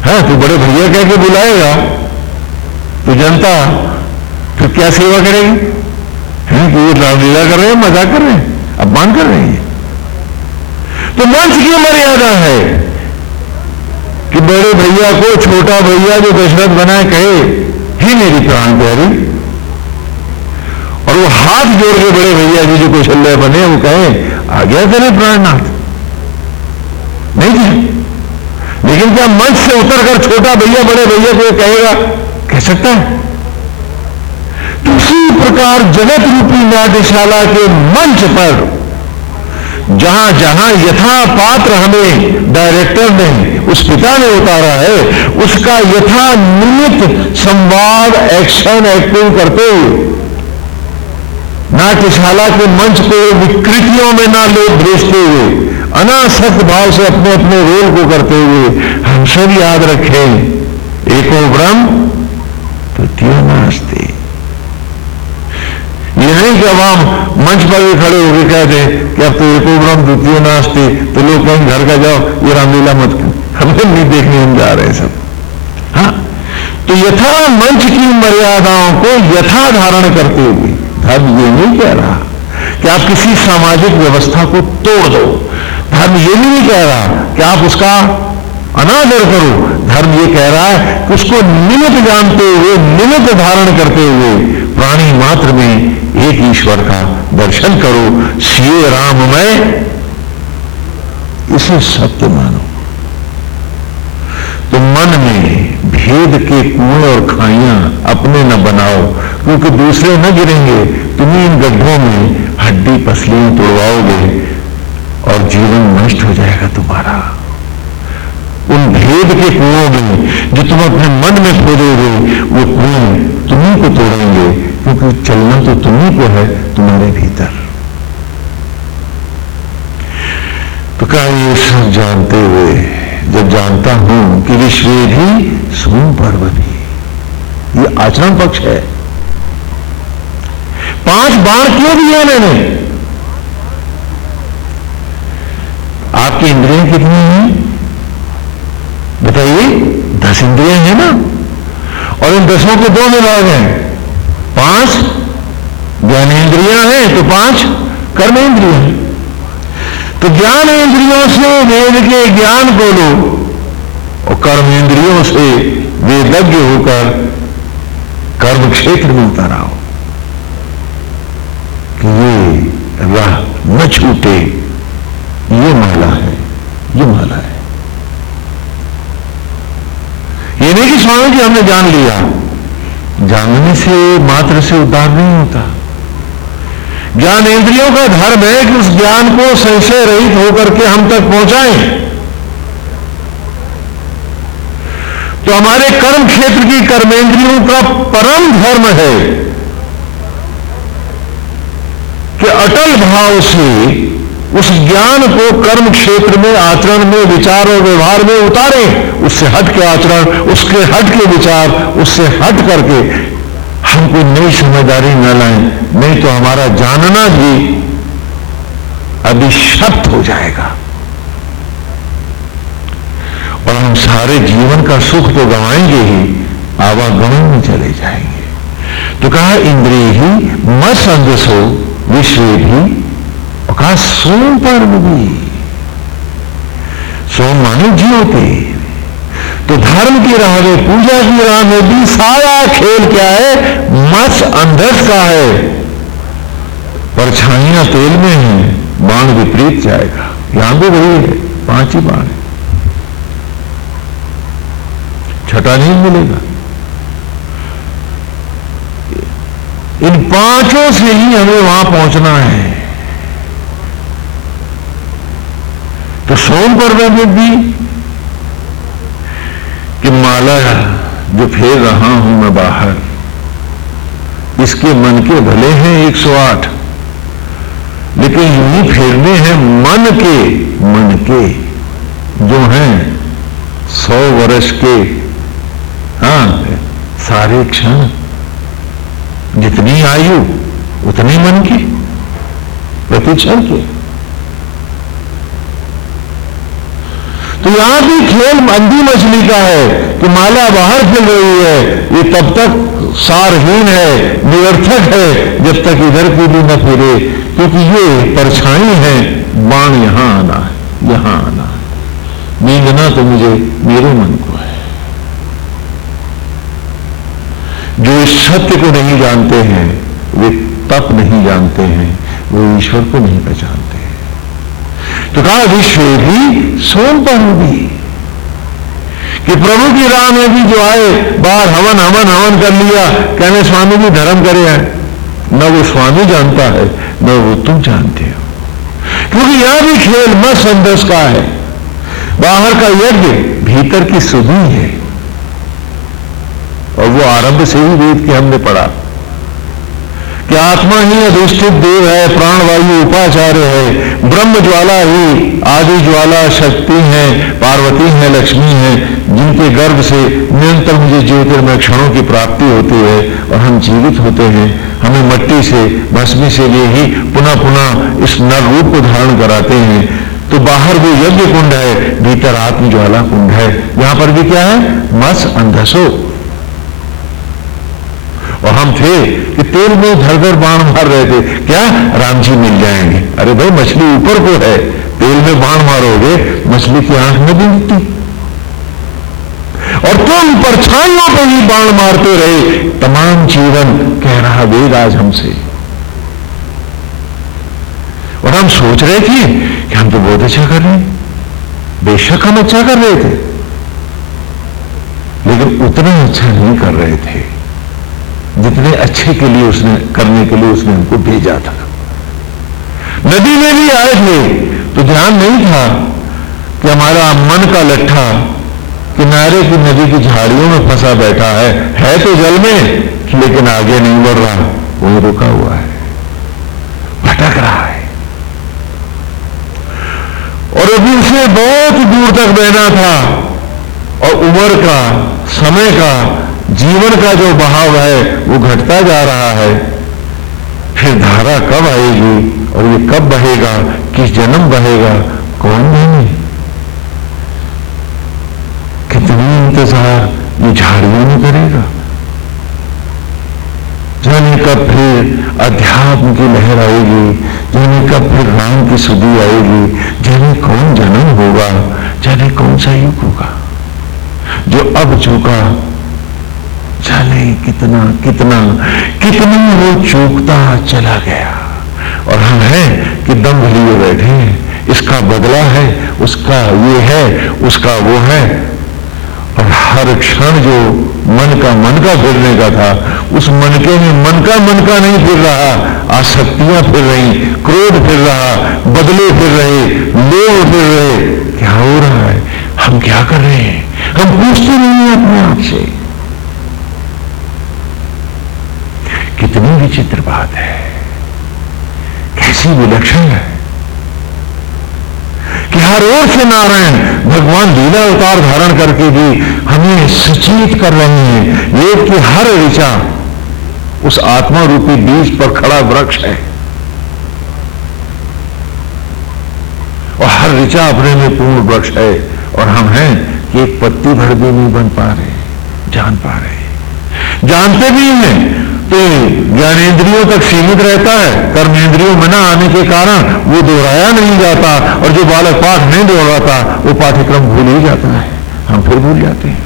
हाँ, तो बड़े भैया कह के बुलाएगा तो जनता फिर क्या सेवा करेगी? है कि ये रामलीला कर रहे हैं, मजाक कर रहे हैं, अपमान कर रहे हैं। तो मंच की मर्यादा है कि बड़े भैया को छोटा भैया जो दशरथ बनाए कहे, हे मेरी प्राण प्यारी, और वो हाथ जोड़ के बड़े भैया जी जो कौशल्या बने वो कहे, आ गया तेरे प्राणनाथ, नहीं जी। लेकिन क्या मंच से उतरकर छोटा भैया बड़े भैया को कहेगा? कह सकता है? तो उसी प्रकार जगत रूपी नाट्यशाला के मंच पर जहां जहां यथा पात्र हमें डायरेक्टर ने, उस पिता ने उतारा है, उसका यथा निमित्त संवाद, एक्शन, एक्टिंग करते हुए नाट्यशाला के मंच को विकृतियों में ना लोग भेजते हुए, अनासक्त भाव से अपने अपने रोल को करते हुए हम सब याद रखें, एको ब्रह्म तृतीयो नास्ति। ये नहीं कि अब हम मंच पर भी खड़े होकर कह दें कि अब तो एको ब्रह्म द्वितीयो नास्ति, तो लोग कहीं घर का जाओ, ये रामलीला मत करो, हमें नहीं देखने हम जा रहे हैं सब। हाँ, तो यथा मंच की मर्यादाओं को यथा धारण करते हुए धर्म ये नहीं कह रहा कि आप किसी सामाजिक व्यवस्था को तोड़ दो। धर्म ये भी नहीं कह रहा कि आप उसका अनादर करो। धर्म ये कह रहा है कि उसको निमित्त जानते हुए, निमित्त धारण करते हुए प्राणी मात्र में एक ईश्वर का दर्शन करो। सिए राममय, इसे सत्य मानो। तो मन में भेद के कुएं और खाइयां अपने न बनाओ, क्योंकि दूसरे न गिरेंगे, तुम इन गड्ढों में हड्डी पसलियां तोड़वाओगे और जीवन नष्ट हो जाएगा तुम्हारा। उन भेद के कुओं में जो तुम अपने मन में खोदोगे, वो कुएं तुम्ही को तोड़ेंगे, क्योंकि चलना तो तुम्ही को है, तुम्हारे भीतर। तो क्या ये सब जानते हुए, जब जानता हूं कि विश्वेधि सोम पर्व भी, ये आचरण पक्ष है। 5 बाण क्यों दिए मैंने? आपकी इंद्रियां कितनी हैं बताइए? 10 इंद्रियां हैं ना, और इन 10 के 2 विभाग हैं। 5 ज्ञानेंद्रियां हैं तो 5 कर्मेंद्रियां हैं। तो ज्ञान इंद्रियों से वेद के ज्ञान को लो और कर्मेंद्रियों से वेदज्ञ होकर कर्म क्षेत्र में उतर आओ कि ये राह न छूटे। ये माला है, ये माला है। ये नहीं कि स्वामी जी हमने जान लिया, जानने से मात्र से उद्धार नहीं होता। ज्ञान इंद्रियों का धर्म है कि उस ज्ञान को संशय रहित होकर के हम तक पहुंचाएं। तो हमारे कर्म क्षेत्र की कर्मेंद्रियों का परम धर्म है कि अटल भाव से उस ज्ञान को कर्म क्षेत्र में, आचरण में, विचार और व्यवहार में उतारें। उससे हट के आचरण, उसके हट के विचार, उससे हट करके हम कोई नई समझदारी न लाएं, नहीं तो हमारा जानना भी अभिशप्त हो जाएगा और हम सारे जीवन का सुख तो गंवाएंगे ही, आवागमन में चले जाएंगे। तो कहा इंद्रिय ही मत संजसो विश्व भी, और कहा सोम पर्व भी। सोम माने ज्योति, तो धर्म की राह में, पूजा की राह में भी सारा खेल क्या है? मस अंधस का है। परछाइयां तेल में हैं, बाण विपरीत जाएगा। यहां भी वही है, 5 ही बाण है, छठा नहीं मिलेगा। इन 5 से ही हमें वहां पहुंचना है। तो सोम पर्व में भी कि माला जो फेर रहा हूं मैं बाहर, इसके मन के भले हैं 108, लेकिन यूं ही फेरने हैं मन के जो हैं 100 वर्ष के। हाँ, सारे क्षण, जितनी आयु उतने मन की, प्रति क्षण के। तो यहां भी खेल अंधी मछली का है कि माला बाहर फैल रही है, ये तब तक सारहीन है, निरर्थक है, जब तक इधर की भी न फिरे, क्योंकि ये परछाई है। बाण यहां आना है, यहां आना है। नींदना तो मुझे मेरे मन को है। जो इस सत्य को नहीं जानते हैं वे तप नहीं जानते हैं, वो ईश्वर को नहीं पहचानते। तो कहा विश्व भी सोम पर्व भी, कि प्रभु की राह में भी जो आए बाहर हवन हवन हवन कर लिया, कहने स्वामी जी धर्म करे हैं, न वो स्वामी जानता है न वो तुम जानते हो। क्योंकि यहां भी खेल मत संदेश का है। बाहर का यज्ञ, भीतर की सुधि है। और वो आरंभ से ही वेद के हमने पढ़ा कि आत्मा ही अधिष्ठित देव है, प्राणवायु उपाचार्य है, ब्रह्म ज्वाला ही आदि ज्वाला शक्ति है, पार्वती है, लक्ष्मी है, जिनके गर्भ से निरंतर मुझे ज्योतिर्मय क्षणों की प्राप्ति होती है और हम जीवित होते हैं। हमें मट्टी से, भस्मी से ये ही पुनः पुनः इस नर रूप को धारण कराते हैं। तो बाहर वो यज्ञ कुंड है, भीतर आत्म ज्वाला कुंड है। यहां पर भी क्या है? मस अंधसो। और हम थे कि तेल में धर धर बाण मार रहे थे, क्या राम जी मिल जाएंगे। अरे भाई, मछली ऊपर को है, तेल में बाण मारोगे मछली की आंख में दिखती। और तुम परछाइयों पे ही बाण मारते रहे तमाम जीवन, कह रहा वेद आज हमसे। और हम सोच रहे थे कि हम तो बहुत अच्छा कर रहे हैं। बेशक हम अच्छा कर रहे थे, लेकिन उतना अच्छा नहीं कर रहे थे जितने अच्छे के लिए उसने करने के लिए उसने हमको भेजा था। नदी में भी आए थे तो ध्यान नहीं था कि हमारा मन का लट्ठा किनारे की नदी की झाड़ियों में फंसा बैठा है तो जल में, लेकिन आगे नहीं बढ़ रहा, वहीं रुका हुआ है, भटक रहा है। और अभी उसे बहुत दूर तक बहना था और उम्र का, समय का, जीवन का जो बहाव है वो घटता जा रहा है। फिर धारा कब आएगी और ये कब बहेगा, किस जन्म बहेगा, कौन जाने। कितनी इंतजार ये झाड़ियों में करेगा। जाने कब फिर अध्यात्म की लहर आएगी, जाने कब फिर राम की सुधि आएगी, जाने कौन जन्म होगा, जाने कौन सा युग होगा। जो अब चूका, जाने कितना कितना कितना वो चूकता चला गया। और हम हैं कि दम लिए बैठे हैं, इसका बदला है, उसका ये है, उसका वो है। और हर क्षण जो मन का फिरने का था, उस मन का नहीं फिर रहा, आसक्तियां फिर रही, क्रोध फिर रहा, बदले फिर रहे, लोभ फिर रहे। क्या हो रहा है? हम क्या कर रहे हैं? हम पूछते नहीं हैं अपने आप से। कितनी विचित्र बात है, कैसी विलक्षण है कि हर ओर से नारायण भगवान लीला अवतार धारण करके भी हमें सचेत कर रहे हैं। वेद की हर ऋचा उस आत्मा रूपी बीज पर खड़ा वृक्ष है और हर ऋचा अपने में पूर्ण वृक्ष है। और हम हैं कि एक पत्ती भर भी नहीं बन पा रहे, जान पा रहे, जानते भी हैं तो ज्ञानेंद्रियों तक सीमित रहता है। कर्मेंद्रियों में न आने के कारण वो दोहराया नहीं जाता, और जो बालक पाठ नहीं दोहराता वो पाठ्यक्रम भूल ही जाता है। हम फिर भूल जाते हैं।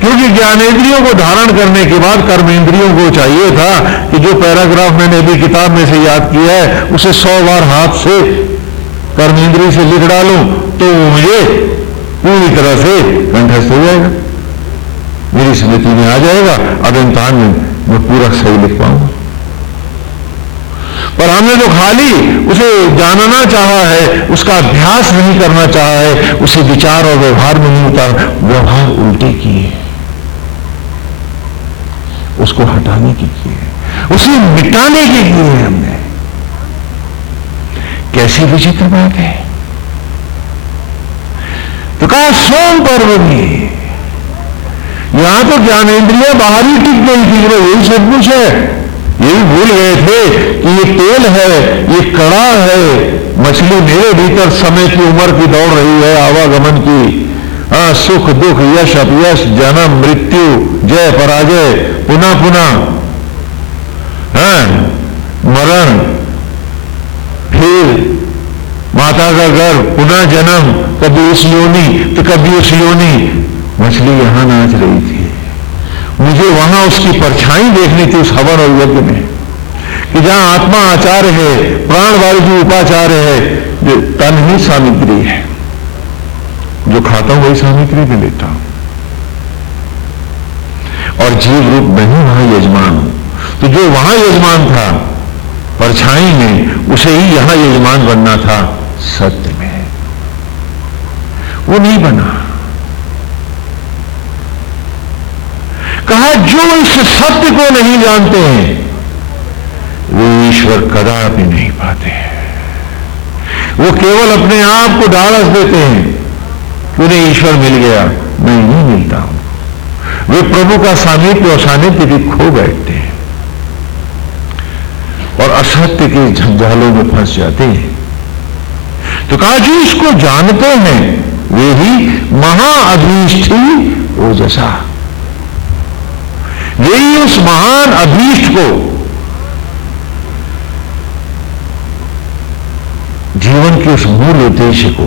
क्योंकि ज्ञानेंद्रियों को धारण करने के बाद कर्मेंद्रियों को चाहिए था कि जो पैराग्राफ मैंने अभी किताब में से याद किया है उसे 100 बार हाथ से कर्मेंद्रिय से लिख डालूं तो वो मुझे पूरी तरह से कंठस्थ हो जाएगा, मेरी स्मृति में आ जाएगा। अब इम्तिहान में मैं पूरा सही लिख पाऊंगा। पर हमने तो खाली उसे जानना चाहा है, उसका अभ्यास नहीं करना चाहा है, उसे विचार और व्यवहार में नहीं उतार, व्यवहार उल्टे किए, उसको हटाने की किए, उसे मिटाने के किए हमने। कैसी विचित्र बात है। तो कहा सोम पर्व में यहां तो ज्ञानेंद्रिय बाहर ही टिक गई थी, यही सब कुछ है। ये भी भूल गए थे कि ये तेल है, ये कड़ा है, मछली मेरे भीतर समय की उम्र की दौड़ रही है, आवागमन की। सुख दुख यश अपयश जन्म मृत्यु जय पराजय पुनः पुनः मरण, फिर माता का गर्भ, पुनः जन्म, कभी इस योनि तो कभी उस योनि। मछली यहां नाच रही थी, मुझे वहां उसकी परछाई देखनी थी उस हवन और यज्ञ में, कि जहां आत्मा आचार्य है, प्राण वायु उपाचार्य है, जो तन ही सामग्री है, जो खाता हूं वही सामग्री में लेता हूं, और जीव रूप में ही वहां यजमान हूं। तो जो वहां यजमान था परछाई में, उसे ही यहां यजमान बनना था सत्य में, वो नहीं बना। कहा जो इस सत्य को नहीं जानते हैं वो ईश्वर कदापि नहीं पाते हैं। वो केवल अपने आप को ढालस देते हैं कि उन्हें ईश्वर मिल गया, मैं नहीं मिलता हूं। वे प्रभु का सानिध्य और सानिध्य भी खो बैठते हैं और असत्य के झंझालों में फंस जाते हैं। तो कहा जो इसको जानते हैं वे ही महाअधीष्ठी ओजसा, यही उस महान अभीष्ट को, जीवन के उस मूल उद्देश्य को,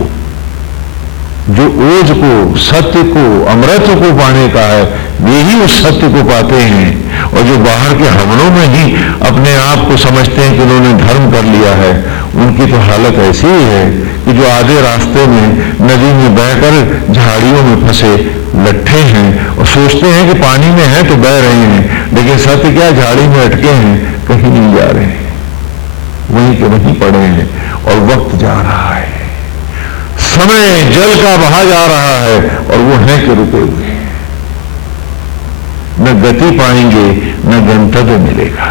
जो ओज को, सत्य को, अमृत को पाने का है, वे ही उस सत्य को पाते हैं। और जो बाहर के हवनों में ही अपने आप को समझते हैं कि उन्होंने धर्म कर लिया है, उनकी तो हालत ऐसी ही है कि जो आधे रास्ते में नदी में बहकर झाड़ियों में फंसे लट्ठे हैं और सोचते हैं कि पानी में है तो बह रहे हैं, लेकिन सत्य क्या, झाड़ी में अटके हैं, कहीं नहीं जा रहे हैं, वहीं के वहीं पड़े हैं। और वक्त जा रहा है, समय जल का बहा जा रहा है और वो है कि रुके हुए, न गति पाएंगे न गंतव्य मिलेगा।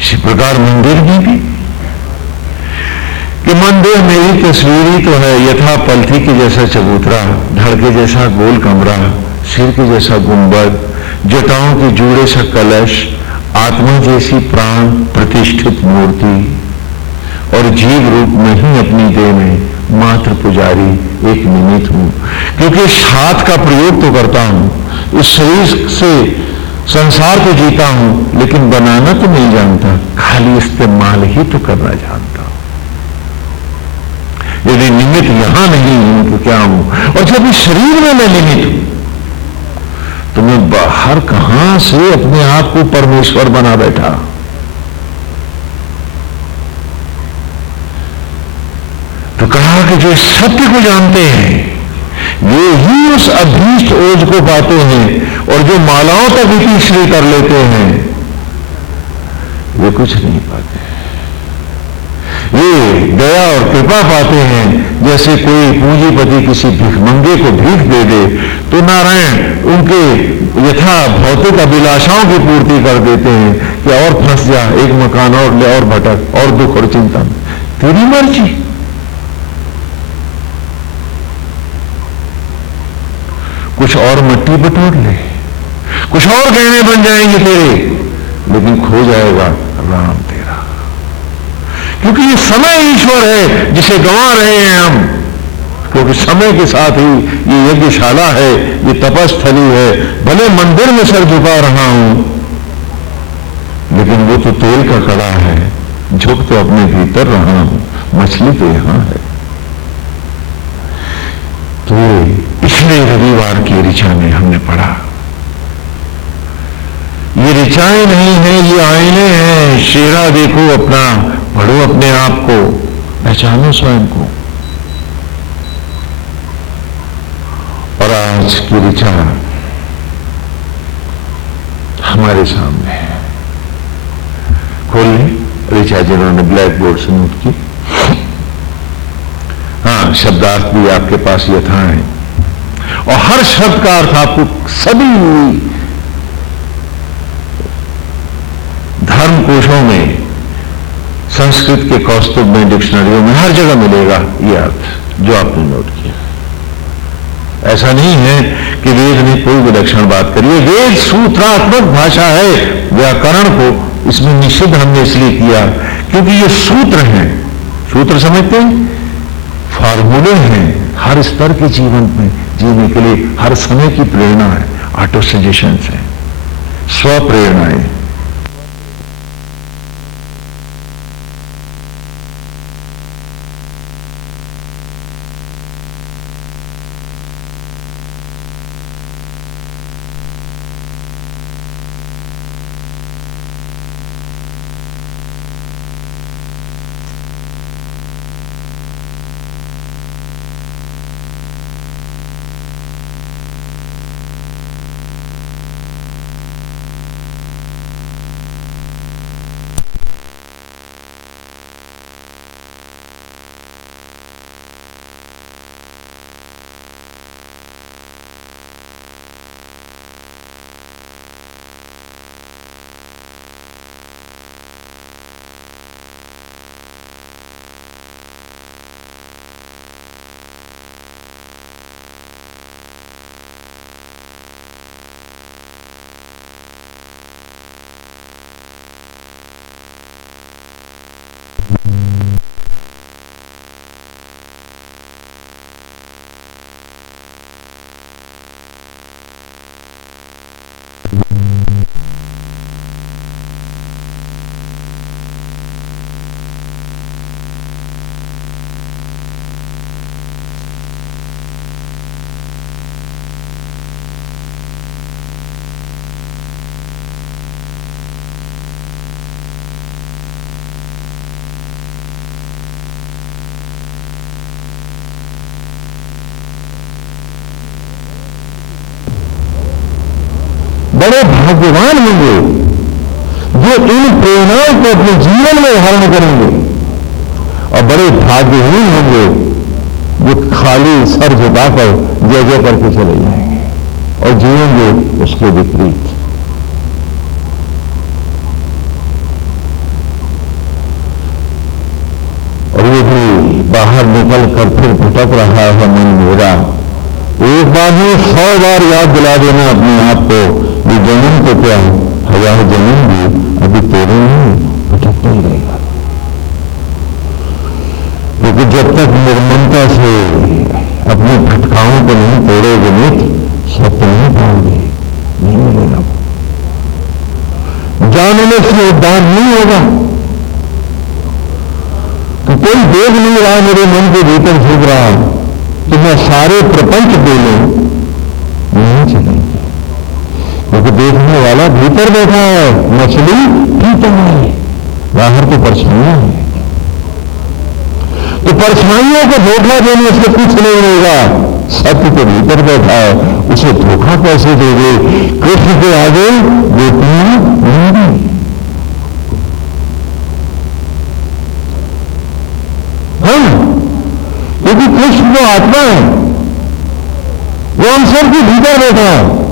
इसी प्रकार मंदिर में भी कि मंदिर मेरी तस्वीर ही तो है, यथा पलथी के जैसा चबूतरा, धड़ के जैसा गोल कमरा, सिर के जैसा गुंबद, जटाओं के जुड़े सा कलश, आत्मा जैसी प्राण प्रतिष्ठित मूर्ति, और जीव रूप में ही अपनी देह में मात्र पुजारी एक निमित्त हूं। क्योंकि इस हाथ का प्रयोग तो करता हूं, इस शरीर से संसार को जीता हूं, लेकिन बनाना तो नहीं जानता, खाली इस्तेमाल ही तो करना जानता हूं। यदि निमित्त यहां नहीं हूं तो क्या हूं? और जब इस शरीर में मैं निमित्त हूं तो मैं बाहर कहां से अपने आप को परमेश्वर बना बैठा। तो कहा कि जो सत्य को जानते हैं वे ही उस अभीष्ट ओज को पाते हैं, और जो मालाओं तक इतिश्री कर लेते हैं वे कुछ नहीं पाते। वे दया और कृपा पाते हैं। जैसे कोई पूंजीपति किसी भिखमंगे को भीख दे दे तो नारायण उनके यथा भौतिक अभिलाषाओं की पूर्ति कर देते हैं कि और फंस जा, एक मकान और ले, और भटक, और दुख और चिंता में, तेरी मर्जी। कुछ और मट्टी बटोर ले, कुछ और गहने बन जाएंगे तेरे, लेकिन खो जाएगा राम तेरा। क्योंकि ये समय ईश्वर है जिसे गंवा रहे हैं हम, क्योंकि समय के साथ ही ये यज्ञशाला है, ये तपस्थली है। भले मंदिर में सर झुका रहा हूं, लेकिन वो तो तेल का कड़ा है, झुक तो अपने भीतर रहा हूं, मछली तो यहां है। तो ये पिछले रविवार की ऋचा में हमने पढ़ा। ये ऋचाएं नहीं है, ये आईने हैं। शेरा देखो अपना, पढ़ो अपने आप को, पहचानो स्वयं को। और आज की ऋचा हमारे सामने है। खोलिए ऋचा जिन्होंने ब्लैक बोर्ड से नोट की। हाँ, शब्दार्थ भी आपके पास यथा है और हर शब्द का अर्थ आपको सभी धर्म कोशों में, संस्कृत के कौस्तुभ में, डिक्शनरियों में हर जगह मिलेगा ये अर्थ जो आपने नोट किया। ऐसा नहीं है कि वेद ने कोई विलक्षण बात करी है। वेद सूत्रात्मक भाषा है। व्याकरण को इसमें निषिद्ध हमने इसलिए किया क्योंकि ये सूत्र हैं। सूत्र समझते हैं, फॉर्मूले हैं हर स्तर के जीवन में जीने के लिए, हर समय की प्रेरणा है, ऑटो सजेशंस है, स्व प्रेरणाएं। बड़े भाग्यवान होंगे जो इन प्रेरणाओं को अपने जीवन में धारण करेंगे और बड़े भाग्यहीन होंगे जो खाली सर झुकाकर जय जय करके चले जाएंगे और जिएंगे उसके विपरीत। और ये भी बाहर निकल कर फिर भटक रहा है मन मेरा। एक बार नहीं 100 बार याद दिला देना अपने आप को, ये जन्म तो क्या है, 1000 जन्म भी अभी तेरे नहीं, भटकता ही रहेगा। क्योंकि जब तक निर्ममता से अपने भटकाओं को नहीं तोड़ोगे मित्र, सत्य नहीं पाओगे, नहीं मिलेगा। जानने से उद्धार नहीं होगा। तो कोई देख नहीं रहा मेरे मन के भीतर झुक रहा कि मैं सारे प्रपंच दे लूं, नहीं चलेंगे। क्योंकि देखने वाला भीतर बैठा है, मछली भीतर है, बाहर तो परछाइयां है। तो परछाइयों को धोखा देने से कुछ नहीं होगा। सत्य तो भीतर बैठा है, उसे धोखा कैसे दोगे? कृष्ण के आगे गोपियां नहीं। क्योंकि कृष्ण जो आत्मा है वो हम सब के भीतर बैठा है।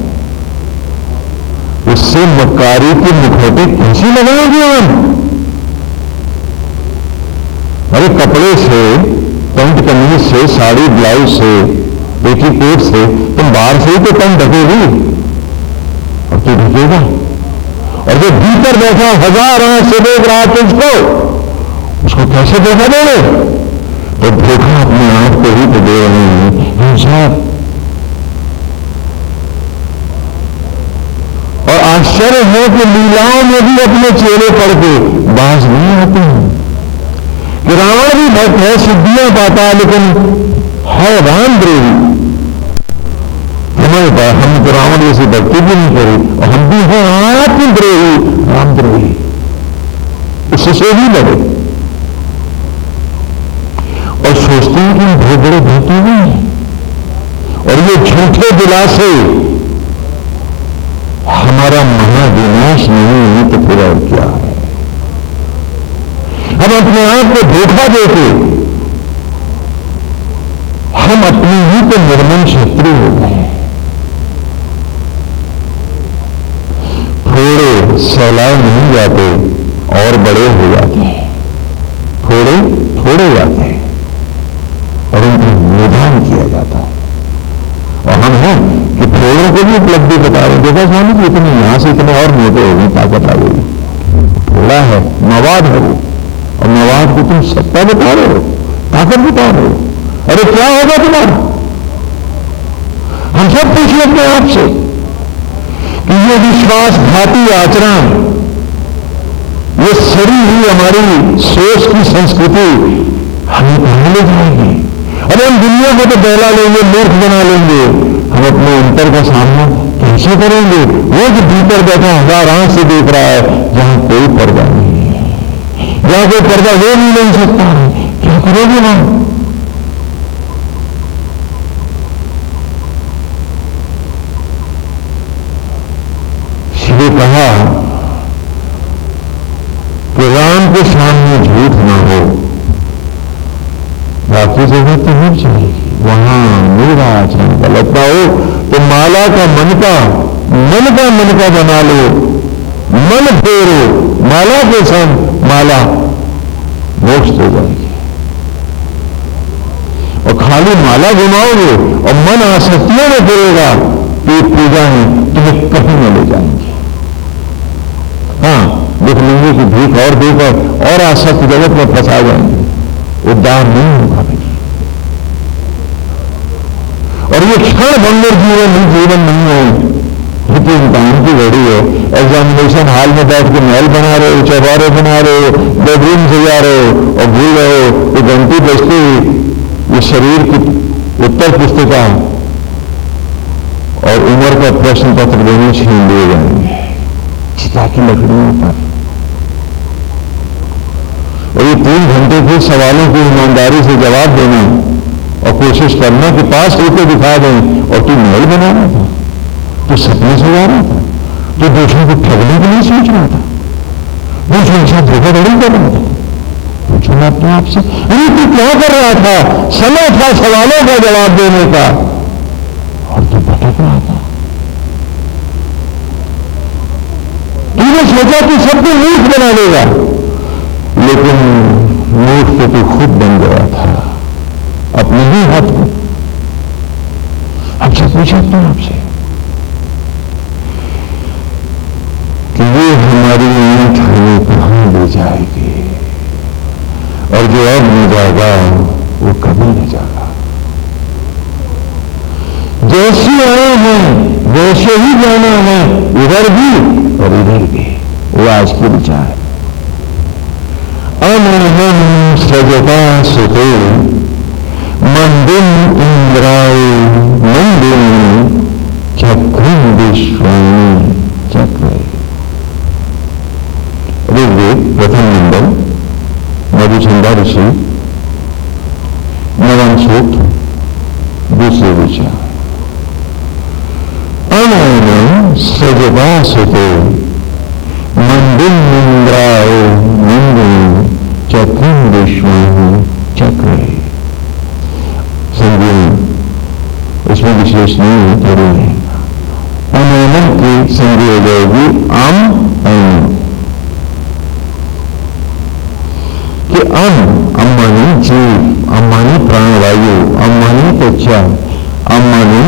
उससे मक्कारी के मुखौटे कैसे लगाएंगे हम? अरे कपड़े से, पैंट कमीज से, साड़ी ब्लाउज से, पेटीकोट से तुम बाहर से ही तो कम ढकेगी और तू ढकेगा। और जो भीतर बैठा 1000 आंख से देख रहा तुझको, उसको कैसे धोखा दोगे? तो धोखा अपने आप को ही तो दे रहे हैं साहब। और आश्चर्य है कि लीलाओं में भी अपने चेहरे पड़ के बाज नहीं आते हैं। कि रावण भी भक्त है, सिद्धियां पाता, लेकिन है राम द्रोही। समझदार, हम तो रावण जैसी भक्ति भी नहीं करी और हम भी हैं आत्मद्रोही, रामद्रोही, उससे भी लड़े और सोचते हैं कि बहुत बड़े भक्ति नहीं है। और ये झूठे दिलासे हमारा महाविनाश नहीं है तो फिर और क्या है। हम अपने आप को धोखा देते, हम अपनी ही तो निर्मम शत्रु हो गए। थोड़े सहलाए नहीं जाते और बड़े हो जाते हैं, थोड़े थोड़े जाते हैं और उनको निदान किया जाता है। और हम हैं कि थोड़ों को भी उपलब्धि बता रहे हैं, देखा स्वामी जी इतने यहां से इतने और मोटे हो गए, ताकत आ गई, थोड़ा है, मवाद है वो, और मवाद को तुम सत्ता बता रहे हो, ताकत बता रहे हो। अरे क्या होगा तुम्हारा? हम सब पूछिए अपने आप से कि ये विश्वासघाती आचरण, ये सड़ी हुई हमारी सोच की संस्कृति हमें कहां ले जाएगी? अरे हम दुनिया को तो बहला लेंगे, मूर्ख बना लेंगे, हम अपने अंतर का सामना कैसे करेंगे? वो जो भीतर बैठा हजार आंख से देख रहा है, जहां कोई पर्दा नहीं है, जहां कोई पर्दा वो नहीं ले सकता है, क्या करोगे हम? शिव कहा कि राम के सामने झूठ ना हो, बाकी जगह तो हो जाएगी, वहां मेरा आचरण गलत ना हो तो माला का मन का बना लो, मन फेरो माला के संग, माला मोक्ष हो जाएगी। और खाली माला घुमाओगे और मन आसक्तियों में फिरेगा तो ये पूजाएं तुम्हें कहीं न ले जाएंगे। हाँ, देख लेंगे कि भीख और देकर और आसक्त जगत में फंसा जाएंगे, उद्धार नहीं होगा भाई। और ये क्षण भंगुर जीवन नहीं है, क्योंकि इम्तिहान की घड़ी है, एग्जामिनेशन हॉल में बैठ के महल बना रहे हो, चौबारे बना रहे हो, बेडरूम सजा रहे हो और भूल रहे हो कि घंटी बजती ये शरीर की उत्तर पुस्तिका और उम्र का प्रश्न पत्र दोनों छीन लिए जाएंगे चिता की लकड़ियों पर। और ये 3 घंटे के सवालों को ईमानदारी से जवाब देना और कोशिश करना कि पास होकर दिखा दें, और तू महल बना रहा था, तू सपने सजा रहा था, तू दूसरों को ठगने के लिए सोच रहा था, दूसरों के साथ धोखाधड़ी कर रहा था। पूछो ना अपने आप से, अरे तू क्या कर रहा था? समय था सवालों का जवाब देने का और तू भटक रहा था। तूने सोचा कि सबको मूर्ख बना देगा, लेकिन मूर्ख तो तू खुद बन गया था अपने ही हाथ में। हमसे पूछा अपने आपसे कि ये हमारी ईंट हमें कहां ले जाएगी, और जो अब न जाएगा वो कभी न जाएगा। जैसे आए हैं वैसे ही जाना है, इधर भी और इधर भी। वो आज की विचार है। अमृतम सजता सुते मंदिर इंद्राय मंदिर चक्रम विश्वाणी चक्र। ऋग्वेद प्रथम मंडल मधुचंदा ऋषि नवम सूक्त दूसरे विचार। अनयनम सजता सुते मंदिर इंद्राय मंदिर चक्रम विश्वाणी चक्र। संज्ञा इसमें विशेष नहीं है, थोड़ी है। अनयनम की संज्ञा हो जाएगी आम अयनम कि अम्मानी जीव, अम्मानी प्राणवायु, अम्मानी त्वचा, अम्मानी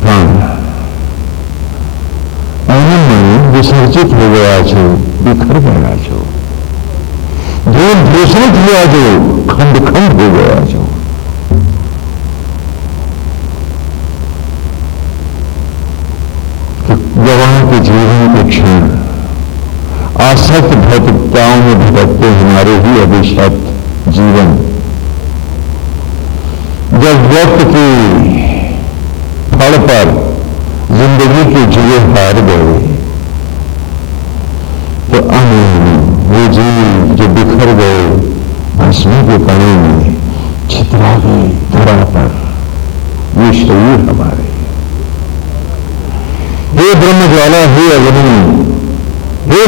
प्राण। अनम विसर्जित हो गया छो, बिखर गया छो, जो दूसरित हुआ जो खंड खंड हो गया छो। जवान के जीवन के क्षण आसक्त भौतिकताओं में भटकते हमारे ही अभिशप्त जीवन, जब वक्त की फड़ पर जिंदगी के जुए हार गए। तो वो जीव जो बिखर गए भस्मी के कणों में छितरा गए धरा पर, ये शरीर हमारे। हे ब्रह्म ज्वाला, हे अग्नि, हे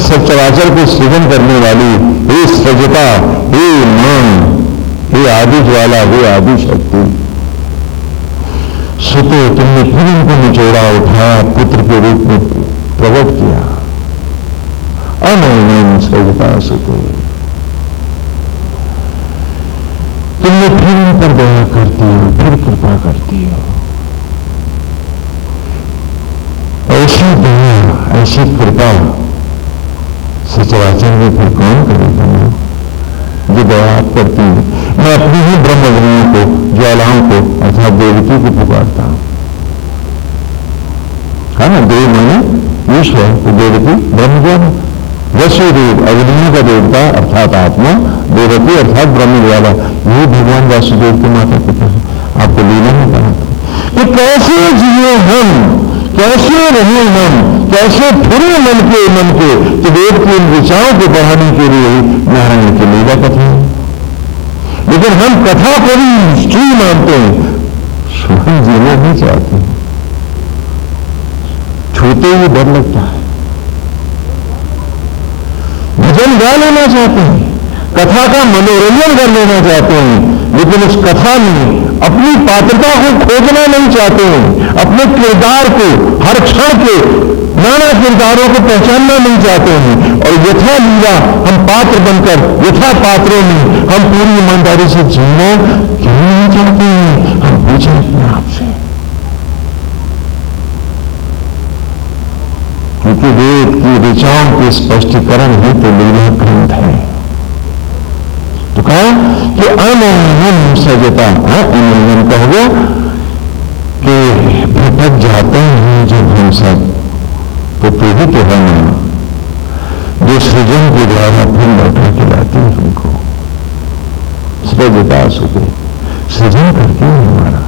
सचराचर को सृजन करने वाली, हे सृजता, हे मन, हे आदि ज्वाला, हे आदि शक्ति, सुतो तुमने फिर इनको निचोड़ा, उठाया, पुत्र के रूप में प्रकट किया। अनैनम सृजता सुतो, तुमने फिर इन पर दया करती हो, फिर कृपा करती हो। ऐसी दया, ऐसी कृपा सचराचर में फिर कौन करेगा ना, जो दया आप करती है। मैं अपनी ही ब्रह्मग्नियों को, ज्वालाओं को अर्थात देवकी को पुकारता हूं। है ना, देव माने ईश्वर, देवकी ब्रह्मज्वाला, वसुदेव अग्नि का देवता अर्थात आत्मा, देवकी अर्थात ब्रह्मज्वाला, ये भगवान वासुदेव के माता पिता है। आपको लीला में कहा था कि कैसे जिए हम, कैसे रहे हम, कैसे फिरे मन के तो वेद की इन विचारों को बढ़ाने के लिए नारायण की लीला कथा है। लेकिन हम कथा को भी क्यों मानते हैं? हम जीना नहीं चाहते हैं, छूते ही डर लगता है। भजन गा लेना चाहते हैं, कथा का मनोरंजन कर लेना चाहते हैं, लेकिन उस कथा में अपनी पात्रता को खोजना नहीं चाहते हैं, अपने किरदार को, हर क्षण के नाना किरदारों को पहचानना नहीं चाहते हैं। और यथा लीला हम पात्र बनकर यथा पात्रों में हम पूरी ईमानदारी से जीना क्यों नहीं चाहते हैं? हम पूछें अपने आप से, क्योंकि वेद की ऋचाओं के स्पष्टीकरण ही तो लीला ग्रंथ है। तो कहा कि अनैनम सजता, अनैनम कहोगे कि भटक जाते हैं जब हम सब, तो तू ही तो है ना जो सृजन के द्वारा फिर लौटा के लाती है हमको। सृजता सुखे, सृजन करती है हमारा,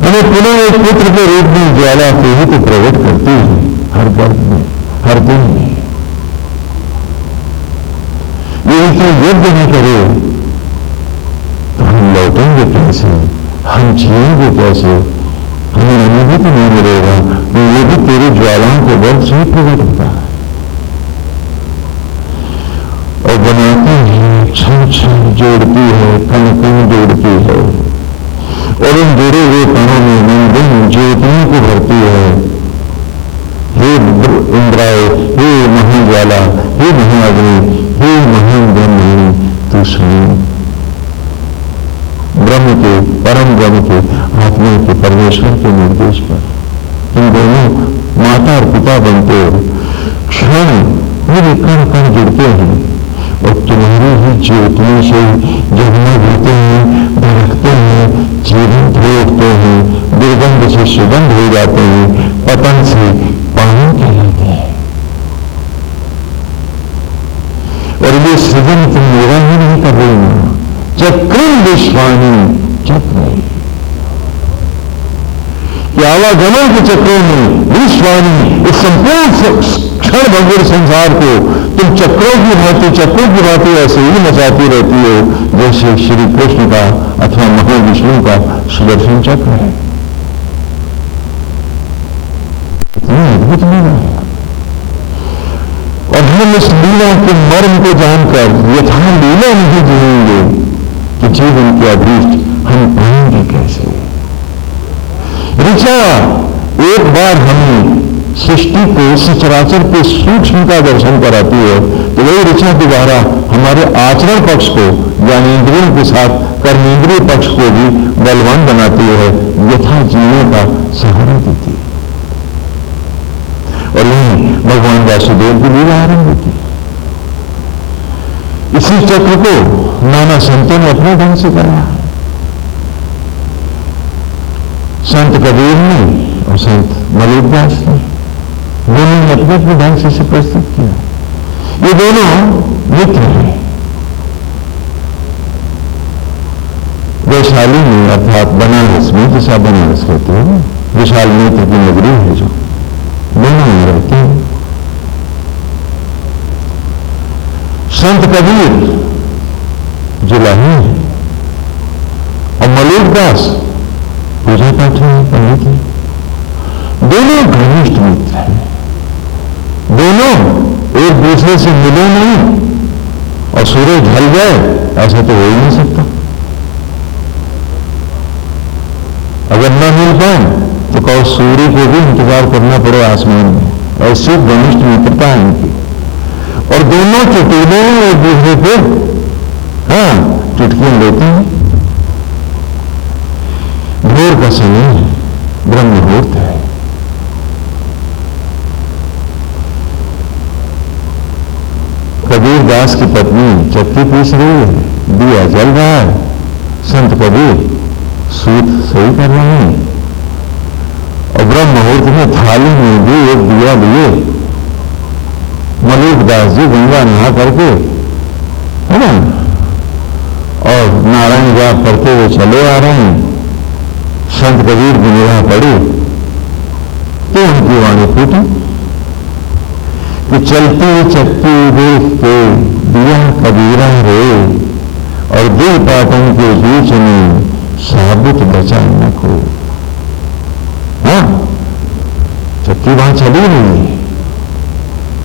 हमें पुनः एक पुत्र के रूप में ज्वाला को ही तो प्रकट करती है हर वर्ग में, हर दिन में। यदि तो यज्ञ न करे तो हम लौटेंगे कैसे, हम जिएंगे कैसे, हमें अनुभूति नहीं मिलेगा। ये भी तेरी ज्वालाओं के बल से ही प्रकट होता है। और बनाती है, क्षण क्षण जोड़ती है, कण कण जोड़ती है, और उन जुड़े हुए कणों में दिन दिन ज्योतियों को भरती है। हे इंद्राय, हे महाज्वाला, हे महाअग्नि, हे महान ब्रह्म, तू सुन। ब्रह्म के, परम ब्रह्म के, आत्मा के, परमेश्वर के निर्देश पर तुम दोनों माता और पिता बनते हो। क्षण मेरे कण कण जुड़ते हैं और तुम्हारी ही ज्योतियों से जगमग होते हैं, धड़कते हैं, जीवन उठते हैं, दुर्गंध से सुगंध हो जाते हैं, पतन से पानी कहलाते हैं। और ये सृजन तुम मेरा ही नहीं कर रही हो, चक्रम विश्वानी चक्र, कि आवागमन के चक्रों में विश्वानी, इस संपूर्ण क्षण भंगुर संसार को तुम चक्रों की भांति ऐसे ही मचाती रहती हो जैसे श्री कृष्ण का अथवा महाविष्णु का सुदर्शन चक्र है। इतनी अद्भुत लीला है। और हम इस लीला के मर्म को जानकर यथा लीला नहीं जिएंगे कि जीवन के अभीष्ट हम पाएंगे कैसे। ऋचा एक बार हमें सृष्टि को, सचराचर के सूक्ष्म का दर्शन कराती है, तो वही ऋचा द्वारा हमारे आचरण पक्ष को, ज्ञानेंद्रियों के साथ कर्मेंद्रिय पक्ष को भी बलवान बनाती है, यथा जीने का सहारा देती है। और यही भगवान वासुदेव की लीला आरंभ होती है। इसी चक्र को नाना संतों ने अपने ढंग से कराया है। संत कबीर ने और संत मलिकदास ने, दोनों ने अपने अपने ढंग से इसे प्रस्तुत किया। ये दोनों मित्र हैं। वैशाली में अर्थात बनारस में, जैसा बनारस कहते हैं, विशाल नेत्र की नगरी है जो, दोनों में रहते हैं। संत कबीर जुलाही है और मलूकदास पूजा पाठ में पंडित है। दोनों घनिष्ठ मित्र हैं, दोनों एक दूसरे से मिले नहीं और सूरज ढल जाए ऐसा तो हो ही नहीं सकता। अगर न मिल पाए तो कहो सूर्य को भी इंतजार करना पड़े आसमान में। ऐसी घनिष्ठ मित्रता है इनकी। और दोनों चुटकुले एक दूसरे को चुटकियां लेते हैं। भोर का समय है, ब्रह्म मुहूर्त है। कबीर दास की पत्नी चक्की पीस रही है, दिया जल रहा है। संत कबीर सूत सही कर रहे हैं और ब्रह्म मुहूर्त में थाली में भी एक दिया लिए मलूकदास जी गंगा नहा करके, है ना, और नारायण जाप करते हुए चले आ रहे हैं। संत कबीर की निगाह पड़ी तो उनकी वाणी फूटी कि चलती चक्की देख के दिया कबीरा रे, और दो पाटन के बीच में साबुत बचा न को। चक्की वहां चली रही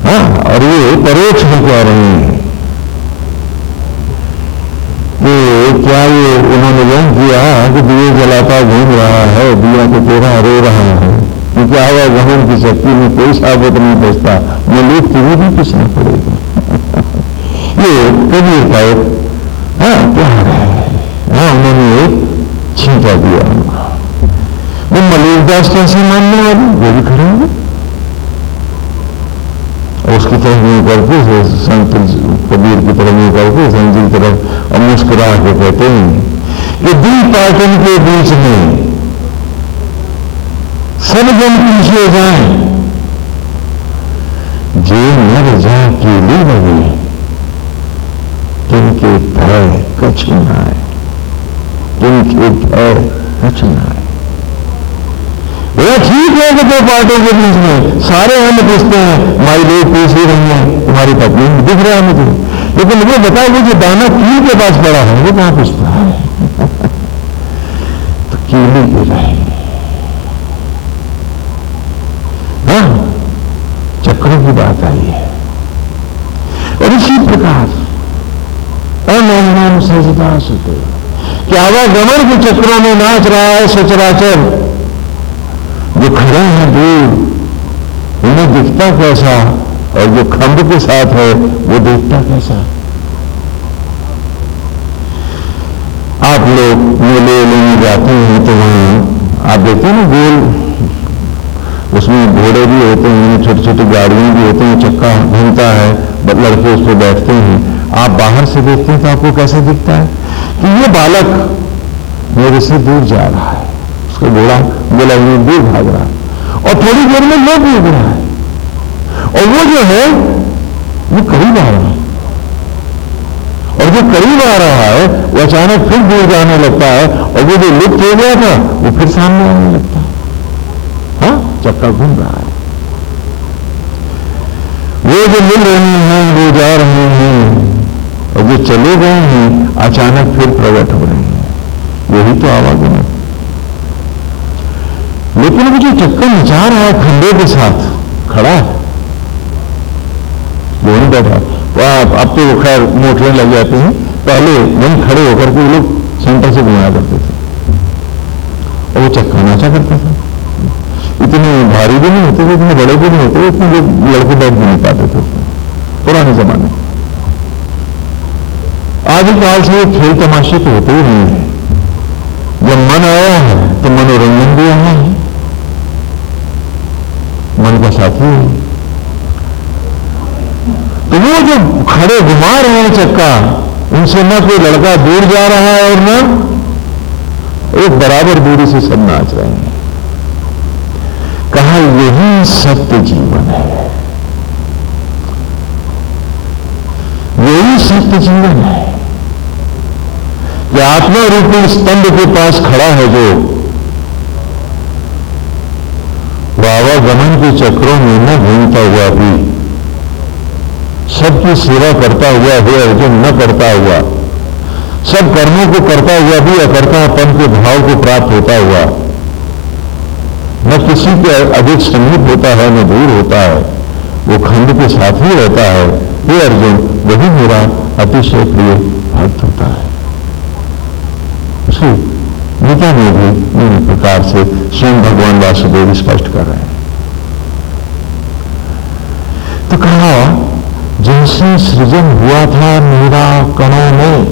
है, और ये परोक्ष में कह रहे हैं कि क्या ये उन्होंने यह किया कि दिए जलाता घूम रहा है, दिया तो तेरा रो रहा है, कि क्या हुआ गहूं की चक्की में कोई साबुत नहीं बचता, ये लोग तुम्हें भी पिसना पड़ेगा। ये कबीर का एक प्यार है। उन्होंने एक छींटा दिया उनको। वो मलूकदास कैसे मानने वाले, वो भी खड़े होंगे उसकी तरफ नहीं करके, संत कबीर की तरफ नहीं करके संत जी की तरफ, और मुस्कुरा के कहते हैं कि दो पाटन के बीच में सब जन पीछे जाए, जे नर जा केली लगे, जिनके भय कछ न आए, जिनके भय कछ न आए। ठीक है कि दो पार्टियों के बीच में सारे हम पूछते हैं, हमारी लोग पूछ ही रही है, तुम्हारी पत्नी दिख रहा है मुझे, लेकिन मुझे बताओ वो जो दाना कील के पास पड़ा है वो कहां पूछता है? तो कीली गिर रहे हैं। चक्रों की बात आई है। और इसी प्रकार अनंतम सजदा सुते, कि आवागमन के चक्रों में नाच रहा है सचराचर। जो खड़े हैं दूर उन्हें दिखता कैसा, और जो खंभ के साथ है वो देखता कैसा। आप लोग मेले में जाते हैं तो वहां आप देखते हैं ना, गोल उसमें घोड़े भी होते हैं, छोटी छोटी गाड़ियां भी होती हैं, चक्का घूमता है, लड़के उस पर बैठते हैं। आप बाहर से देखते हैं तो आपको कैसे दिखता है कि ये बालक मेरे से दूर जा रहा है, उसका घोड़ा गोला दूर भाग रहा है, और थोड़ी देर में लोग भी उड़ रहा है, और वो जो है वो करीब आ रहा है, और जो करीब आ रहा है वो अचानक फिर दूर जाने लगता है, और वो जो लुप्त हो गया था वो फिर सामने आने लगता है। चक्का घूम रहा है। वो जो मिल रहे हैं वो जा रहे हैं, और जो चले गए हैं अचानक फिर प्रकट हो रहे हैं। यही तो आवागमन। लेकिन वो जो चक्का नचा रहा है खंडे के साथ खड़ा है, वो नहीं बैठा। तो अब तो खैर मोटरें लग जाती हैं, पहले वहीं खड़े होकर के वो लोग सेंटर से घुमाया करते थे, और वो चक्का नाचा करता था। इतने भारी भी नहीं होते थे, इतने बड़े भी नहीं होते, इतने लोग लड़के बैठ भी नहीं पाते थे पुराने जमाने। आदिकाल से खेल तमाशे तो होते ही नहीं है। जब मन आया है तो मनोरंजन भी आया है, मन का साथी है। तो वो जो खड़े घुमा रहे हैं चक्का, उनसे न कोई लड़का दूर जा रहा है और न एक बराबर दूरी से सब नाच रहे हैं। कहा यही सत्य जीवन है, यही सत्य जीवन है कि आत्मा रूपी स्तंभ के पास खड़ा है जो आवागमन के चक्रों में न घूमता हुआ भी, सबकी सेवा करता हुआ है अर्जुन, न करता हुआ, सब कर्मों को करता हुआ भी अकर्तापन के भाव को प्राप्त होता हुआ, न किसी के अधिक समीप होता है न दूर होता है, वो खंड के साथ ही रहता है। हे अर्जुन, वही मेरा अतिशय प्रिय भक्त होता है। उसी गीता में भी इस प्रकार से स्वयं भगवान वासुदेव स्पष्ट कर रहे हैं। तो कहा, जैसे सृजन हुआ था मेरा कणों में,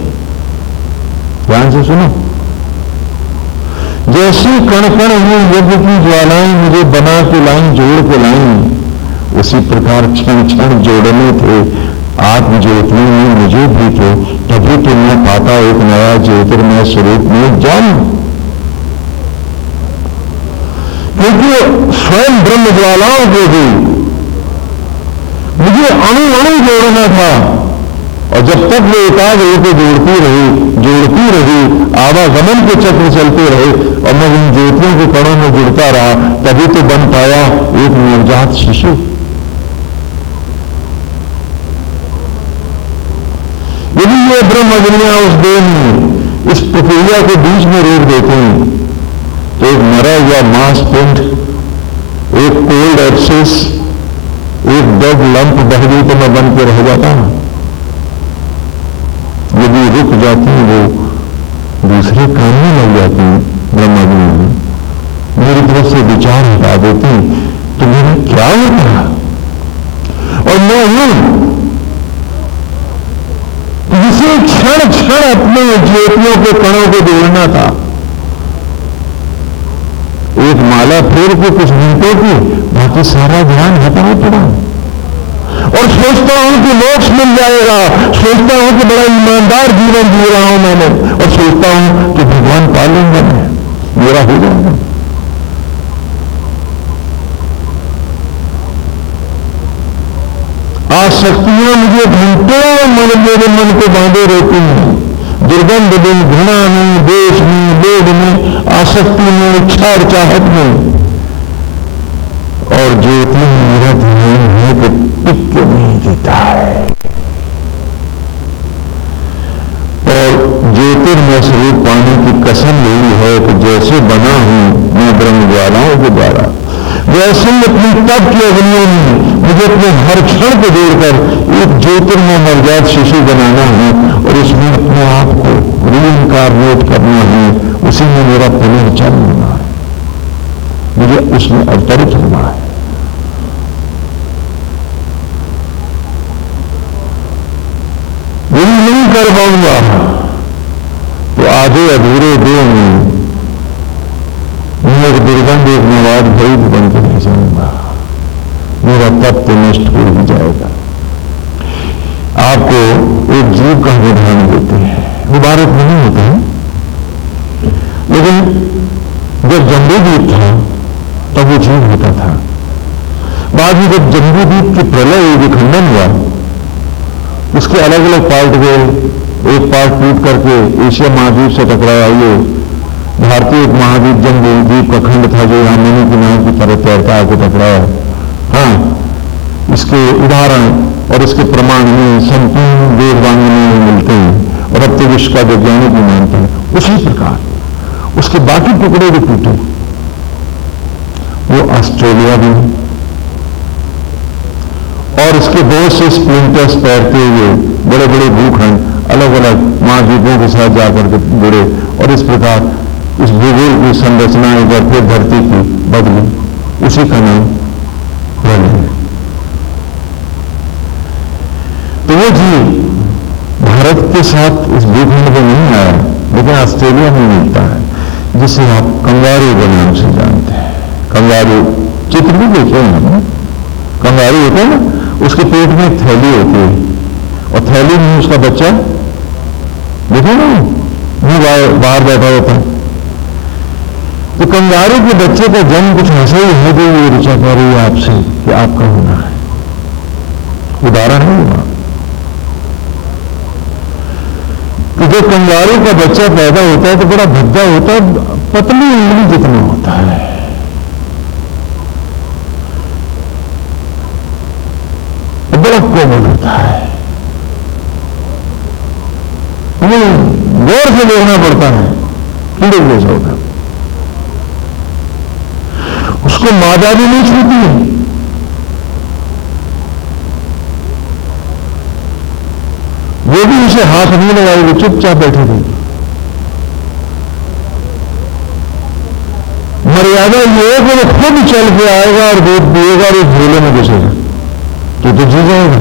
ध्यान से सुनो, जैसे कण कण हुई यज्ञ की ज्वालाएं मुझे बना के लाइन, जोड़ के लाइन, उसी प्रकार क्षण क्षण जोड़ने थे आत्म ज्योति में मुझे भी थे। तभी तो मैं पाता एक नया ज्योतिर्मय स्वरूप में जन्म, क्योंकि स्वयं ब्रह्म ज्वालाओं को भी मुझे अणु अणु जोड़ना था, और जब तक वो एकाग्र को जोड़ती रही, आवागमन के चक्र चलते रहे और मैं उन ज्योतियों के कणों में जुड़ता रहा, तभी तो बन पाया एक नवजात शिशु। यदि ये ब्रह्म अग्नियां उस देह में इस प्रक्रिया के बीच में रोक देते हैं, तो एक मरा हुआ मांस पिंड, एक कोल्ड एक्सेस, एक डेड लंप बह गई तो मैं बन के रह जाता हूं। यदि रुक जाती वो दूसरे काम में लग जाती ब्रह्माग्नि में, मेरी तरफ से विचार हटा देती, तो मेरा क्या होता? और मैं हूं जिसे क्षण क्षण अपने ज्योतियों के कणों को जोड़ना था। एक माला फेर के कुछ मिनटों की, बाकी सारा ध्यान हटाना पड़ा, और सोचता हूं कि मोक्ष मिल जाएगा, सोचता हूं कि बड़ा ईमानदार जीवन जी रहा हूं मैंने, और सोचता हूं कि भगवान पालेंगे, मैं मेरा हो जाएगा। आसक्तियां मुझे घंटों मेरे मन को बांधे रहती हैं, दुर्गंध में, घृणा में, देश में, लोभ में, आसक्ति में, इच्छा और चाहत में, और ज्योति में मेरा ध्यान है कि टिक नहीं देता है। और ज्योतिर्मय स्वरूप पाने की कसम यही है कि जैसे बना हूं मैं ब्रह्म ज्वालाओं के द्वारा, वैसे अपनी तप की अग्नियों में मुझे अपने हर क्षण को जोड़कर एक ज्योतिर्मय नवजात शिशु बनाना है, और उसमें अपने आप को रीइंकारनेट करना है, उसी में मेरा पुनर्जन्म होना है, मुझे उसमें अवतरित होना है। यदि नहीं कर पाऊंगा तो आधे अधूरे देह में एक दुर्गंध, एक नवाज भई बन के नहीं जाऊंगा, मेरा तप तो नष्ट हो ही जाएगा। आपको एक जीव का उदाहरण देते हैं, वो भारत में नहीं होता है, लेकिन जब जम्बूद्वीप था तब वो जीव होता था। बाद में जब जम्बूद्वीप की प्रलय विखंडन हुआ, उसके अलग अलग पार्ट हुए, एक पार्ट टूट करके एशिया महाद्वीप से टकराया, ये भारतीय उपमहाद्वीप जम्बूद्वीप का खंड था जो यहां मनु की नाव की तरह तैरता आके टकराया। हाँ, इसके उदाहरण और इसके प्रमाण में संपूर्ण वेदवाणी में मिलते हैं, और अब तो विश्व का वैज्ञानिक भी मानते हैं। उसी प्रकार उसके बाकी टुकड़े जो टूटे वो ऑस्ट्रेलिया भी, और इसके बहुत से स्प्लिंटर्स तैरते हुए बड़े बड़े भूखंड अलग अलग महाद्वीपों के साथ जाकर के जुड़े, और इस प्रकार इस भूगोल की संरचना एक बार फिर धरती की बदली, उसी का नाम प्रलय है। तो वो जीव भारत के साथ इस भूखंड में नहीं आया, लेकिन ऑस्ट्रेलिया में मिलता है, जिसे आप कंगारू के नाम से जानते हैं। कंगारू चित्र भी देखे हैं हम, कंगारू होता है ना, उसके पेट में एक थैली होती है, और थैली में उसका बच्चा देखो ना, मुंह बाहर बैठा होता है। तो कंगारू के बच्चे का जन्म कुछ ऐसा ही है जो ये ऋचा कर रही है आपसे कि आपका होना है। उदाहरण है वहां, कि जब कंगारू का बच्चा पैदा होता है तो बड़ा भद्दा होता है, पतली उंगली जितना होता है, बड़ा कोमल होता है, हमें गौर से देखना पड़ता है, कीड़े जैसा होता है। उसको मादा भी नहीं छूती है, वो भी उसे हाथ नहीं लगाएगी, चुपचाप बैठे थे। मर्यादा ये है कि वो खुद चल के आएगा और दूध पिएगा और एक झोले में घुसेगा, तो जी जाएगा,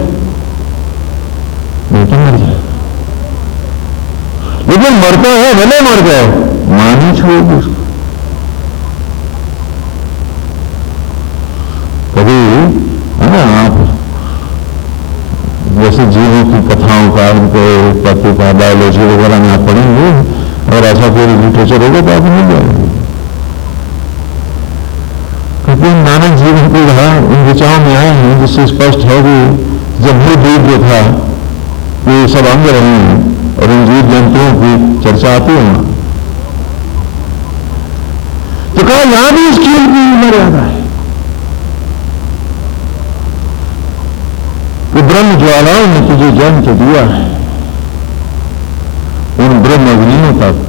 नहीं तो मर जाएगा। लेकिन मरता है, भले मर जाए, मां नहीं छोड़ेगी उसको। कभी है ना, आप जैसे जीवों की कथाओं का, उनको पत्ती का बायोलॉजी वगैरह में आप पढ़ेंगे और ऐसा कोई लिटरेचर होगा तो आप मिल जाएंगे, क्योंकि नानक जीवन को रहा इन विचारों में आए हैं जिससे स्पष्ट है कि जब भी दूध जो था ये सब अंग रहे हैं और इन जीव जंतुओं की चर्चा आती है, तो कहा यहां भी इस खेल की मर्यादा है कि ब्रह्म ज्वालाओं ने तुझे जन्म तो दिया है, उन ब्रह्म अग्नियों तक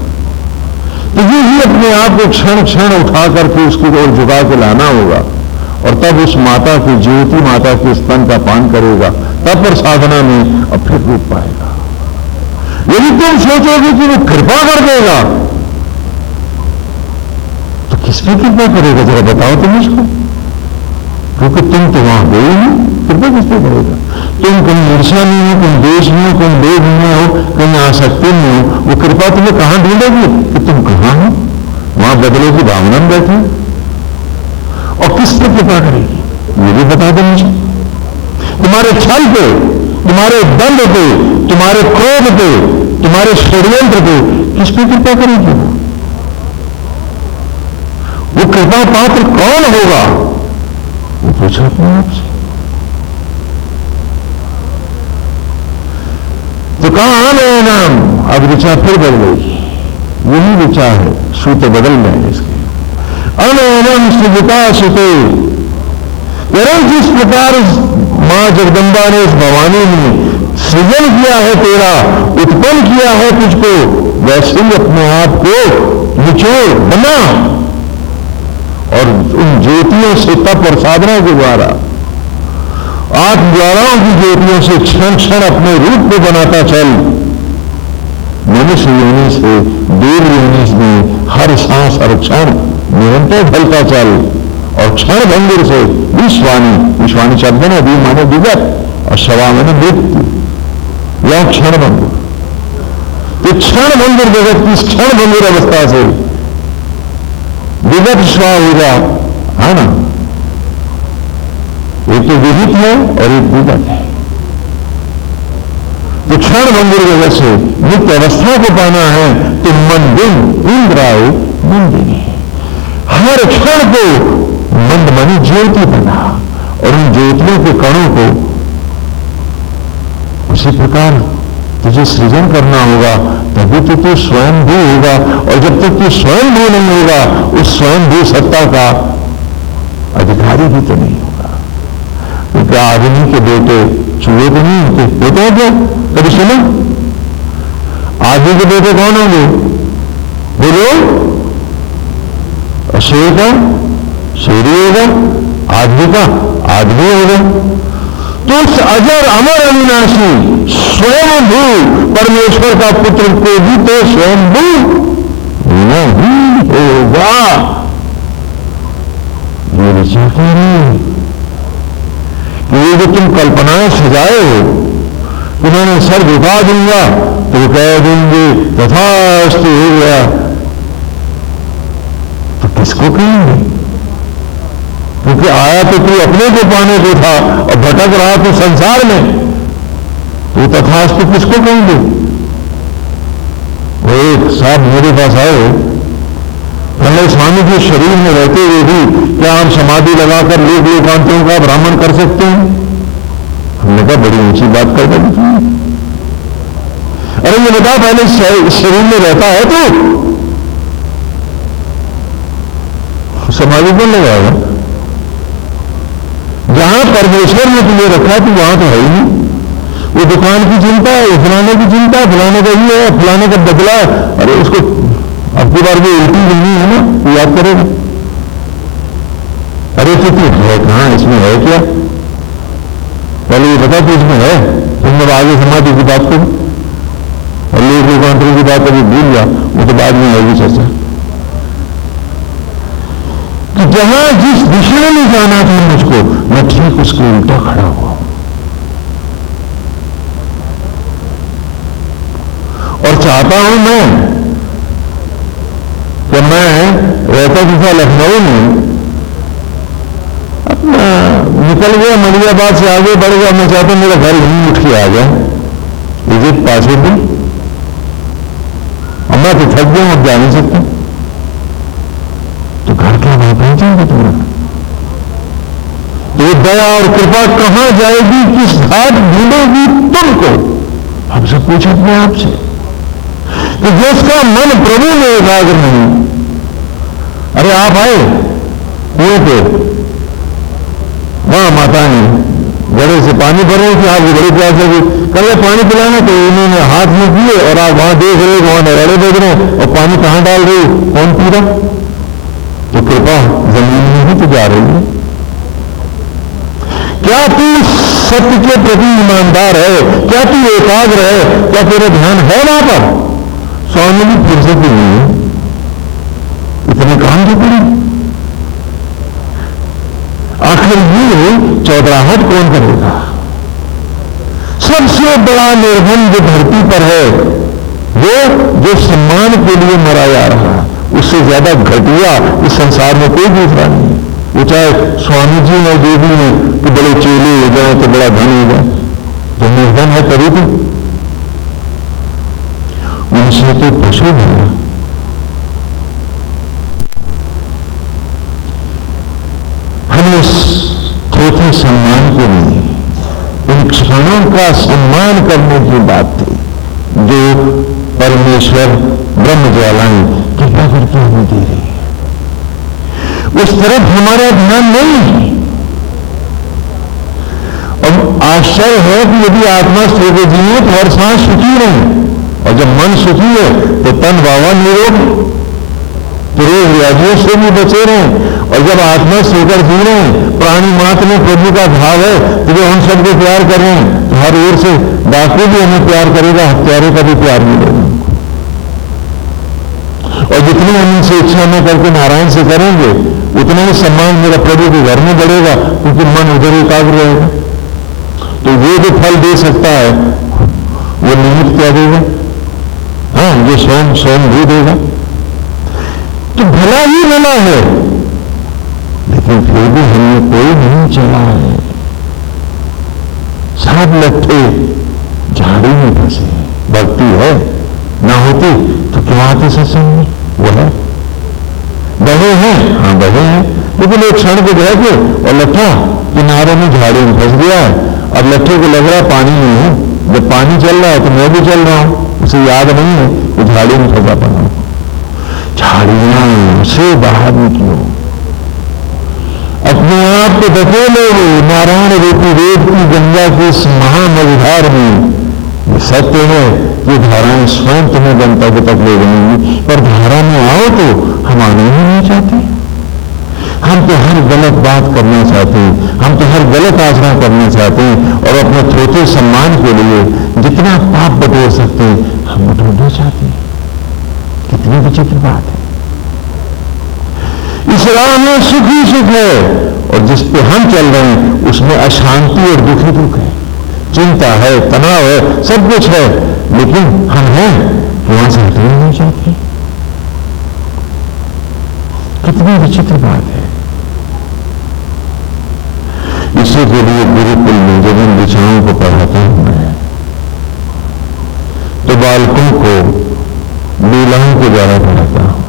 तुझे ही अपने आप को क्षण क्षण उठा करके उसकी ओर झुका के लाना होगा, और तब उस माता की, ज्योति माता के स्तन का पान करेगा, तब पर साधना में अब फिर रूप पाएगा। यदि तुम सोचोगे कि वो कृपा कर देगा, तो किस पे कृपा करेगा जरा बताओ तुम इसको, क्योंकि तुम तो वहां गए नहीं, कृपा किस पे करेगा? तुम कहीं ईर्षा नहीं हो, कहीं देश नहीं हो, कहीं लोभ नहीं हो, कहीं आसक्ति नहीं हो, वो कृपा तुम्हें कहां ढूंढेगी कि तुम कहां हो? वहां बदले की भावना में बैठे, और किस पे कृपा करेगी ये भी बता दो मुझे। तुम्हारे छल पे, तुम्हारे दंड पे, तुम्हारे क्रोध पे, तुम्हारे षड्यंत्र पे किस पे कृपा करेगी? वो कृपा पात्र कौन होगा? वो पूछा अपने आप से। तो कहा आने नाम, अब ऋचा फिर बढ़ गई, यही ऋचा है, सूत्र बदल गए इसके। अनैनम सृजता सुते, जिस प्रकार मां जगदंबा ने, इस भवानी ने सृजन किया है तेरा, उत्पन्न किया है तुझको, वैसे ही अपने आप को निचोड़ बना और उन ज्योतियों से तप और साधना के द्वारा, 8 ज्वालाओं की ज्योतियों से क्षण क्षण अपने रूप को बनाता चल। मनुष्य योनि से देव योनि में हर सांस हर क्षण निरंतर ढलता चल, और क्षण भंगुर से विश्वानी, विश्वानी शब्द ने अभी माने विगत और शवा माने मृत्यु, या क्षण भंगुर। तो क्षण भंगुर जगत की क्षण भंगुर अवस्था से विगत स्वा हो जा, है ना, एक तो विहित है और एक विगत है। तो क्षण भंगुर जगत से नित्य अवस्था को पाना है तो मन दिन इंद्राय मंदिनी, हर क्षण को मंदमणि ज्योति बना, और उन ज्योतियों के कणों को उसी प्रकार तुझे सृजन करना होगा, तभी तो तू स्वयं भी होगा। और जब तक तू स्वयं भी नहीं होगा, उस स्वयं भी सत्ता का अधिकारी भी तो नहीं होगा। क्योंकि आदमी के बेटे चूहे तो नहीं होते, बेटे होते कभी सुनो? आदमी के बेटे कौन होंगे बोलो? शेर का शेर होगा, आदमी का आदमी होगा। तो उस अजर अमर अविनाशी स्वयं भू परमेश्वर का पुत्र को भी तो स्वयं भू नहीं होगा। ये विचार कह रही है कि ये जो तुम कल्पनाएं सजाए हो, उन्होंने सर झुका दूंगा तो कह देंगे तथास्तु हो गया, तो किसको कहेंगे? क्योंकि आया तो तू अपने को पाने को था और भटक रहा तू संसार में, तो तथास्तु किसको कहेंगे? वो एक साहब मेरे पास आए, कहने स्वामी जी शरीर में रहते हुए भी क्या हम समाधि लगाकर लोक लोकांतों का ब्राह्मण कर सकते हैं? हमने कहा बड़ी ऊंची बात कर दी। अरे ये बता, पहले शरीर में रहता है तो समाधि पर लगाएगा। जहां परमेश्वर ने तुझे रखा तो वहां तो है ही नहीं। वो दुकान की चिंता है, फलाने की चिंता है, फलाने का ये है, फलाने का बदला है। अरे उसको अब की बार भी उल्टी नहीं है ना, वो याद करेगा। अरे तो तू है कहां, इसमें है क्या? पहले ये बता कि इसमें है, तुम जब आगे समाधि की बात करो और लोग रूपांतरण की बात अभी भूल जा, वो तो बाद में आएगी चर्चा। कि जहां जिस दिशा में जाना था मुझको, मैं ठीक उसके उल्टा खड़ा हुआ और चाहता हूं मैं कि मैं रहता था लखनऊ में, अपना निकल गया मलियाबाद से आगे बढ़ गया, मैं चाहता हूं मेरा घर यहीं उठ के आ गया। Is it possible? और मैं तो थक गया, अब जा नहीं सकता। तो घर क्या वहां पहुंचेंगे तुम्हारा? तो दया और कृपा कहां जाएगी, किस घाट ढूंढेगी तुमको? हमसे पूछे अपने आप से। तो जिसका मन प्रभु में एकाग्र नहीं, अरे आप आए कुएं पे, वहां माता ने घड़े से पानी भर रही थी, आपको बड़ी प्यास लगी, कल पानी पिलाना, तो उन्होंने हाथ में किए और आप वहां देख रहे, वहां नराड़े देख रहे और पानी कहां डाल रही, कौन पी रहा? तो कृपा जमीन में ही तो जा रही है। क्या तू सत्य के प्रति ईमानदार है? क्या तू एकाग्र है? क्या तेरा ध्यान है वहां पर? स्वामी की फुर्सत ही नहीं है, इतने काम जो करें। आखिर ये चौधराहट कौन करेगा? सबसे बड़ा निर्बंध जो धरती पर है वो जो सम्मान के लिए मरा जा रहा है, उससे ज्यादा घटिया इस संसार में कोई दूसरा नहीं है। वो चाहे स्वामी जी ने जो भी है कि बड़े चेले हो जाए तो बड़ा धन हो जाए, जो निर्धन है तभी तो उनसे तो पशु है। हम इस थोथे सम्मान को नहीं, उन क्षणों का सम्मान करने की बात थी जो परमेश्वर ब्रह्म ज्वालाएं कृपा करके हमें दे रही है। उस तरफ हमारा ध्यान नहीं है। और आश्चर्य है कि यदि आत्मा स्थिर जिए तो हर सांस सुखी रहे, और जब मन सुखी है तो तन बाबा निरोग, तो रोग व्याधियों से भी बचे रहे। और जब आत्मा सोकर जी रहे हैं, प्राणी मात्र में प्रभु का भाव है, तो जो हम सबको प्यार कर रहे हैं, तो हर ओर से डाकू भी हमें प्यार करेगा, हत्यारे का भी प्यार मिलेगा। और जितनी हम इनसे इच्छा न करके नारायण से करेंगे, उतना ही सम्मान मेरा प्रभु के घर में बढ़ेगा, क्योंकि मन उधर एकाग्र रहेगा। तो वो जो फल दे सकता है वो निमित्त क्या देगा? हाँ, जो स्वयं भी देगा। तो भला ही भला है, लेकिन फिर भी हमें कोई नहीं चला है। सब लट्ठे झाड़ी में फंसे। भक्ति है ना होती तो क्यों आते सत्संग में? वो है, बहे हैं, हाँ बहे हैं, लेकिन एक क्षण को जाके और लट्ठा किनारे में झाड़ी में फंस गया है। अब लट्ठे को लग रहा है पानी में हूं, जब पानी चल रहा है तो मैं भी चल रहा हूं, उसे याद नहीं है कि झाड़ी में फंसा पड़ा हूं। झाड़ियां से बाहर निकलो, अपने आप को धकेलो नारायण रूपी वेद की गंगा की इस महामझधार में। ये सत्य है कि धाराएं स्वयं तुम्हें गंतव्य तक ले जाएंगी, पर धारा में आओ तो हम आने ही नहीं चाहते। हम तो हर गलत बात करना चाहते हैं, हम तो हर गलत आचरण करना चाहते हैं, और अपने छोटे सम्मान के लिए जितना पाप बटोर सकते हैं हम बटोरना चाहते हैं। कितनी विचित्र बात है। इस राह में सुख ही सुख है, और जिस पे हम चल रहे हैं उसमें अशांति और दुख ही दुख है, चिंता है, तनाव है, सब कुछ है, लेकिन हम हैं वहां से हटना नहीं चाहते। कितनी विचित्र बात है। इसी के लिए गुरुकुल में जब इन विचारों को पढ़ाता हूं मैं, तो बालकों को लीलाओं के द्वारा पढ़ाता हूं।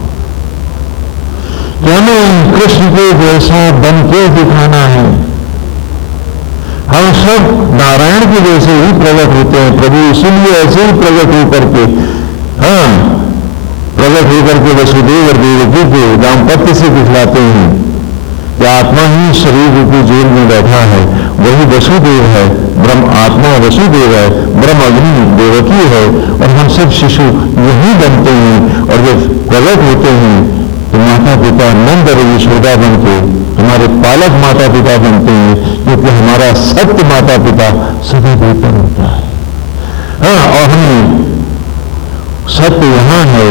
क्या हमें कृष्ण के जैसा बन के दिखाना है, हम सब नारायण के जैसे ही प्रकट होते हैं प्रभु, इसीलिए ऐसे ही प्रकट होकर के, हाँ, प्रकट होकर के वसुदेव और देवकी को दाम्पत्य से दिखलाते हैं कि आत्मा ही शरीर रूपी जेल में बैठा है, वही वसुदेव है, ब्रह्म आत्मा वसुदेव है, ब्रह्म अग्नि देवकी है, और हम सब शिशु यही बनते हैं। और जब प्रकट होते हैं तो माता पिता नंद और यशोदा बन के हमारे पालक माता पिता बनते हैं, क्योंकि हमारा सत्य माता पिता सदा बेहतर होता है। हाँ, और हम सत्य यहाँ है,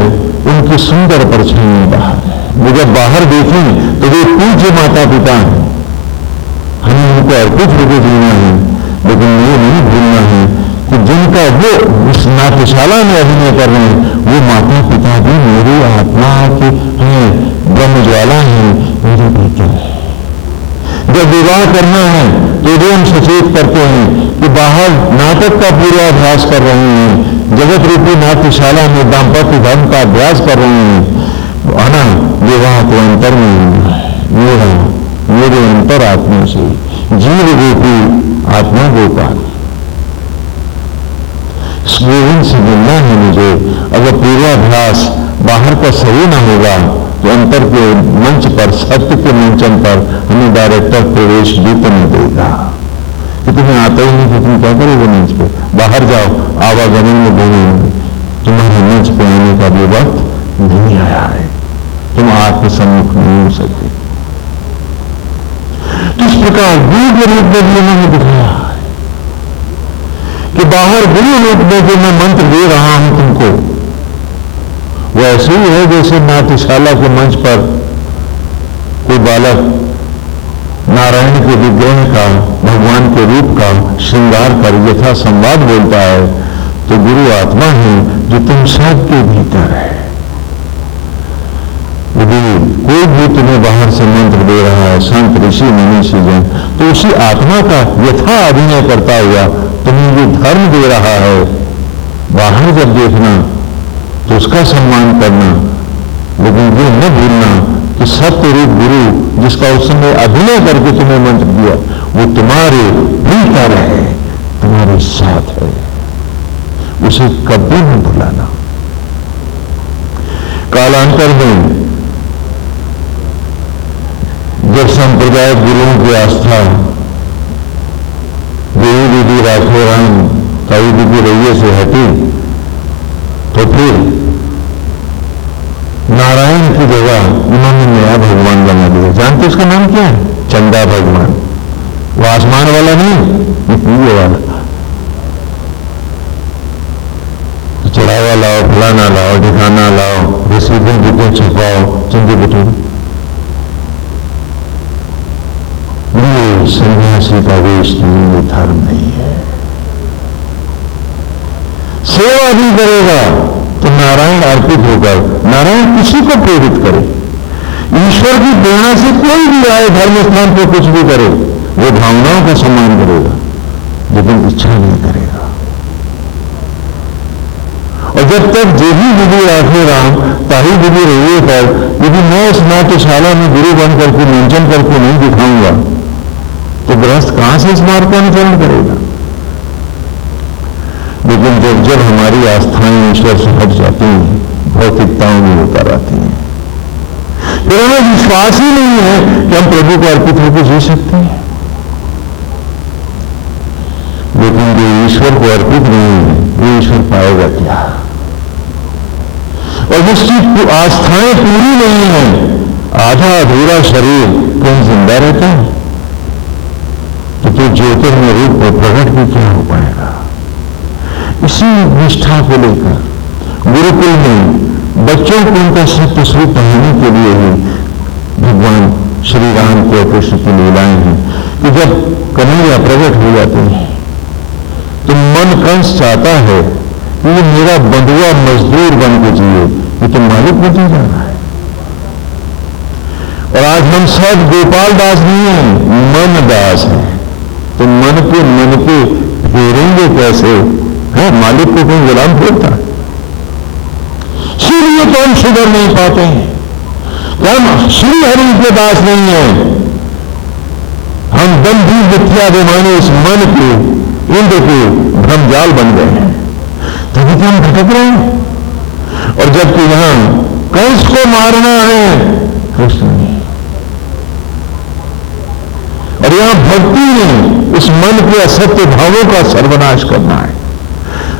उनकी सुंदर परछाई बाहर है। वो जब बाहर देखें तो वे पूज्य माता पिता हैं, हमें उनको अर्पित होकर जीना है, लेकिन ये नहीं भूलना है कि जिनका वो उस नाट्यशाला में अभिनय कर रहे हैं, वो माता पिता भी मेरी आत्मा के हैं, ब्रह्म ज्वाला है, मेरे बेटे है। जब विवाह करना है तो जो हम सचेत करते हैं कि बाहर नाटक का पूर्वाभ्यास कर रहे हैं, जगत रूपी नाट्यशाला में दाम्पत्य धर्म का अभ्यास कर रहे हैं, आना विवाह तो अंतर में होना है, मेरे अंतर आत्मा से, जीव रूपी आत्मा गोपाल, गोविंद से मिलना है मुझे। अगर पूर्वाभ्यास बाहर का सही ना होगा तो अंतर के मंच पर, सत्य के मंचन पर हमें डायरेक्टर प्रवेश भी तो नहीं देगा कि तुम्हें आता ही नहीं, कि तुम क्या करोगे मंच पे, बाहर जाओ, आवागमन में बोलेंगे, तुम्हारे मंच पे आने का भी वक्त नहीं आया है, तुम आत्म सम्मुख नहीं हो सकते। तो इस प्रकार दिव्य रूप में भी उन्होंने दिखाया है कि बाहर गुरु रूप में जो मैं मंत्र दे रहा हूं तुमको, वो ऐसे ही है जैसे नाट्यशाला के मंच पर कोई बालक नारायण के विग्रह का, भगवान के रूप का श्रृंगार कर यथा संवाद बोलता है, तो गुरु आत्मा है जो तुम सबके भीतर है। यदि कोई भी तुम्हें बाहर से मंत्र दे रहा है, संत ऋषि मनीषी जन, तो उसी आत्मा का यथा अभिनय करता हुआ तुम्हें ये धर्म दे रहा है, बाहर जब देखना तो उसका सम्मान करना, लेकिन ये न भूलना कि सत्य रूप गुरु जिसका उस समय अभिनय करके तुम्हें मंत्र दिया, वो तुम्हारे भीतर है, तुम्हारे साथ है, उसे कभी न भुलाना। कालांतर में जब संप्रदाय गुरुओं की आस्था देवी दीदी राठौराम कई दीदी रैये से हटी, तो फिर नारायण की जगह उन्होंने नया भगवान बना दिया। जानते उसका नाम क्या है? चंदा भगवान। वो आसमान वाला नहीं, ये वाला। चढ़ावा लाओ, फलाना लाओ, ठिकाना लाओ, रसीदें बुकें छपाओ, चंदी बटोर। ये सन्यासी का वेश नहीं, ये धर्म नहीं है। सेवा भी करेगा तो नारायण अर्पित होकर, नारायण किसी को प्रेरित करे, ईश्वर की प्रेरणा से कोई भी आए धर्म स्थान पर कुछ भी करे, वो भावनाओं का सम्मान करेगा, लेकिन इच्छा नहीं करेगा। और जब तक जो भी विधि राखे राम ताही विधि रहिए पर, यदि मैं इस नाट्यशाला में गुरु बन करके मंचन करके नहीं दिखाऊंगा, तो गृहस्थ कहां से इस मार्ग का अनुसरण करेगा? लेकिन जब जब हमारी आस्थाएं ईश्वर से हट जाती हैं, भौतिकताओं में उतर आती हैं, फिर हमें विश्वास ही नहीं है कि हम प्रभु को अर्पित होकर जी सकते हैं। लेकिन जो ईश्वर को अर्पित नहीं है, वो ईश्वर पाएगा क्या? और जिसकी आस्थाएं पूरी नहीं है, आधा अधूरा शरीर कहीं जिंदा रहता है, तो ज्योतिर्मय रूप में प्रकट भी क्या हो पाएगा? इसी निष्ठा को लेकर गुरुकुल में बच्चों को उनका सत्य स्वरूप पढ़ाने के लिए ही भगवान श्री राम के कृष्ण की लीलाएं हैं कि जब कन्हैया प्रकट हो जाते हैं तो मन कंस चाहता है कि ये मेरा बंधुआ मजदूर बन के जिए, ये तो मालिक बन जा रहा है। और आज हम सब गोपाल दास नहीं हैं, मन दास हैं। तो मन के फेरेंगे कैसे? है मालिक को कोई गुलाम फेरता है? इसलिए तो हम सुधर नहीं पाते हैं, हम श्री हरि के दास नहीं है, हम बंधी मिथ्याभिमानी इस मन के इंद्र के भ्रमजाल बन गए हैं, तभी तो हम भटक रहे हैं। और जबकि यहां कंस को मारना है कृष्ण ने, और यहां भक्ति ने इस मन के असत्य भावों का सर्वनाश करना है,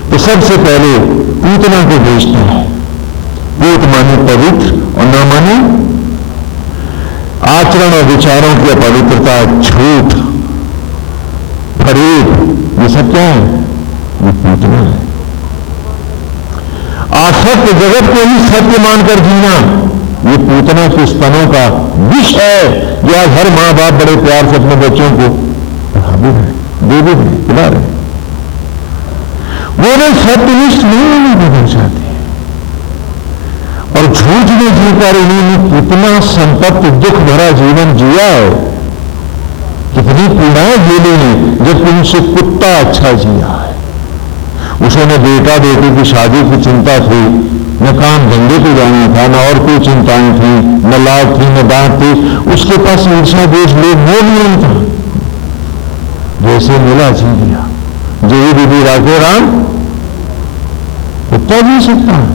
तो सबसे पहले पूतना को भेजना है। पूत माने पवित्र और न माने आचरण और विचारों की अपवित्रता, झूठ, फरेब, ये सब क्या है? ये पूतना है। आसक्त जगत को ही सत्य मानकर जीना, ये पूतना के स्तनों का विष है, जो आज हर मां बाप बड़े प्यार से अपने बच्चों को पढ़ा भी रहे, दे भी रहे, पिला रहे। वो नहीं सत्यनिष्ठ नहीं बनना चाहते, और झूठ में जीकर उन्होंने कितना संतप्त दुख भरा जीवन जिया है, कितनी पीड़ाएं झेली हैं, जबकि उनसे कुत्ता अच्छा जिया है। उसे न बेटा बेटी की शादी की चिंता थी, न काम धंधे को जाना था, न और कोई चिंताएं थी, न लाभ थी, न दांत थी। उसके पास ईर्षा देश लोग वो नहीं था, जैसे मिला जी लिया। जो ये दीदी राखे राम, कुत्ता जी सकता है,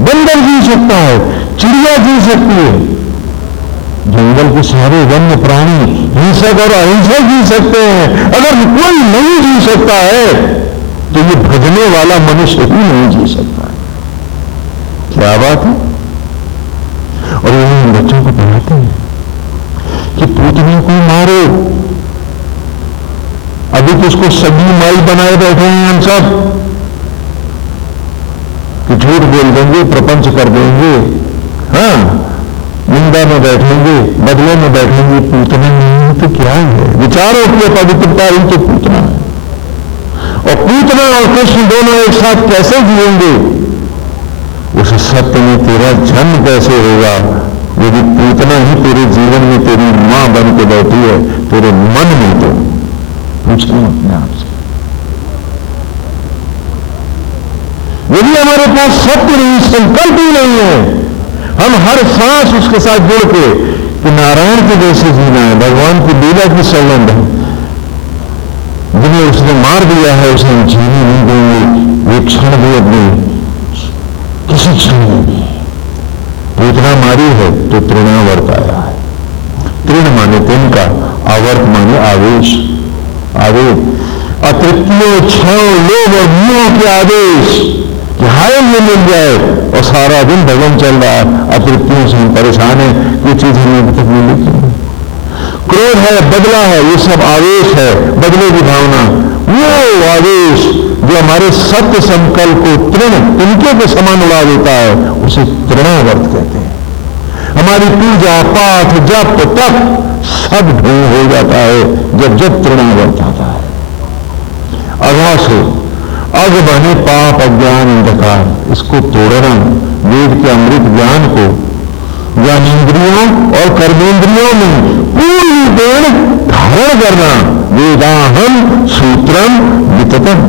बंदर जी सकता है, चिड़िया जी सकती है, जंगल के सारे वन्य प्राणी हिंसक और अहिंसक जी सकते हैं। अगर कोई नहीं जी सकता है तो ये भजने वाला मनुष्य ही नहीं जी सकता है। क्या बात है? और ये बच्चों को पढ़ाते हैं कि पूतने को मारो। अभी तो उसको सगी माई बनाए बैठे हैं हम सब, कि झूठ बोल देंगे, प्रपंच कर देंगे, हाँ, निंदा में बैठेंगे, बदले में बैठेंगे। पूतना नहीं तो क्या है? विचारों की पवित्रता ही तो पूतना है। और पूतना और कृष्ण दोनों एक साथ कैसे जिएंगे? उस सत्य में तेरा जन्म कैसे होगा यदि पूतना ही तेरे जीवन में तेरी मां बन के बैठी है तेरे मन में? तो पूछ लो अपने आप से। यदि हमारे पास सत्य नहीं, संकल्प ही नहीं है, हम हर सांस उसके साथ जुड़ के कि नारायण के जैसे जीना है, भगवान की लीला की संबंध है, जिन्हें उसने मार दिया है उसे हम जीने नहीं देंगे एक क्षण भी, अपने किसी क्षण में भी। पूतना मारी है तो तृणावर्त आया है। तृण माने तिनका, आवर्त माने आवेश, आवेश, अतृप्तियों, इच्छाओं, लोभ और मोह के आदेश कि हाय ये मिल जाए, और सारा दिन भगवान चल रहा है, अतृप्तियों से हम परेशान है, ये चीज हमें अभी तक मिली क्यों? क्रोध है, बदला है, ये सब आवेश है, बदले की भावना। वो आवेश जो हमारे सत्य संकल्प को तृण, तिनके के समान उड़ा देता है, उसे तृणावर्त कहते हैं। हमारी पूजा पाठ जप तप सब ढोंग हो जाता है जब जब तृणावर्त आता है। आभास हो, अग बने पाप अज्ञान अंधकार, इसको तोड़ना, वेद के अमृत ज्ञान को ज्ञानेन्द्रियों और कर्मेंद्रियों में पूरी देर धारण करना। वेदाहम सूत्रम विततम,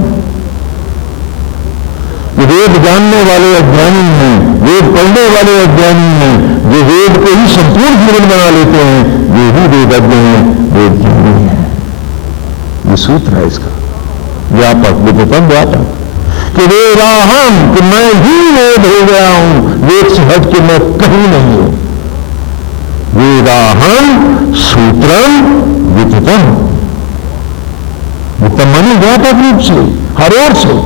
वेद जानने वाले अज्ञानी हैं, वेद पढ़ने वाले अज्ञानी हैं, जो वेद को ही संपूर्ण जीवन बना लेते हैं, वे ही वेदज्ञ हैं, वेद ज्ञानी हैं। ये सूत्र है इसका, व्यापक, विततम व्यापक, कि वेदाहम, कि मैं ही वेद हो गया हूं, वेद से हट के मैं कहीं नहीं हूं। वेदाहम सूत्रम विततम, विततम माने व्यापक रूप से, हर ओर से।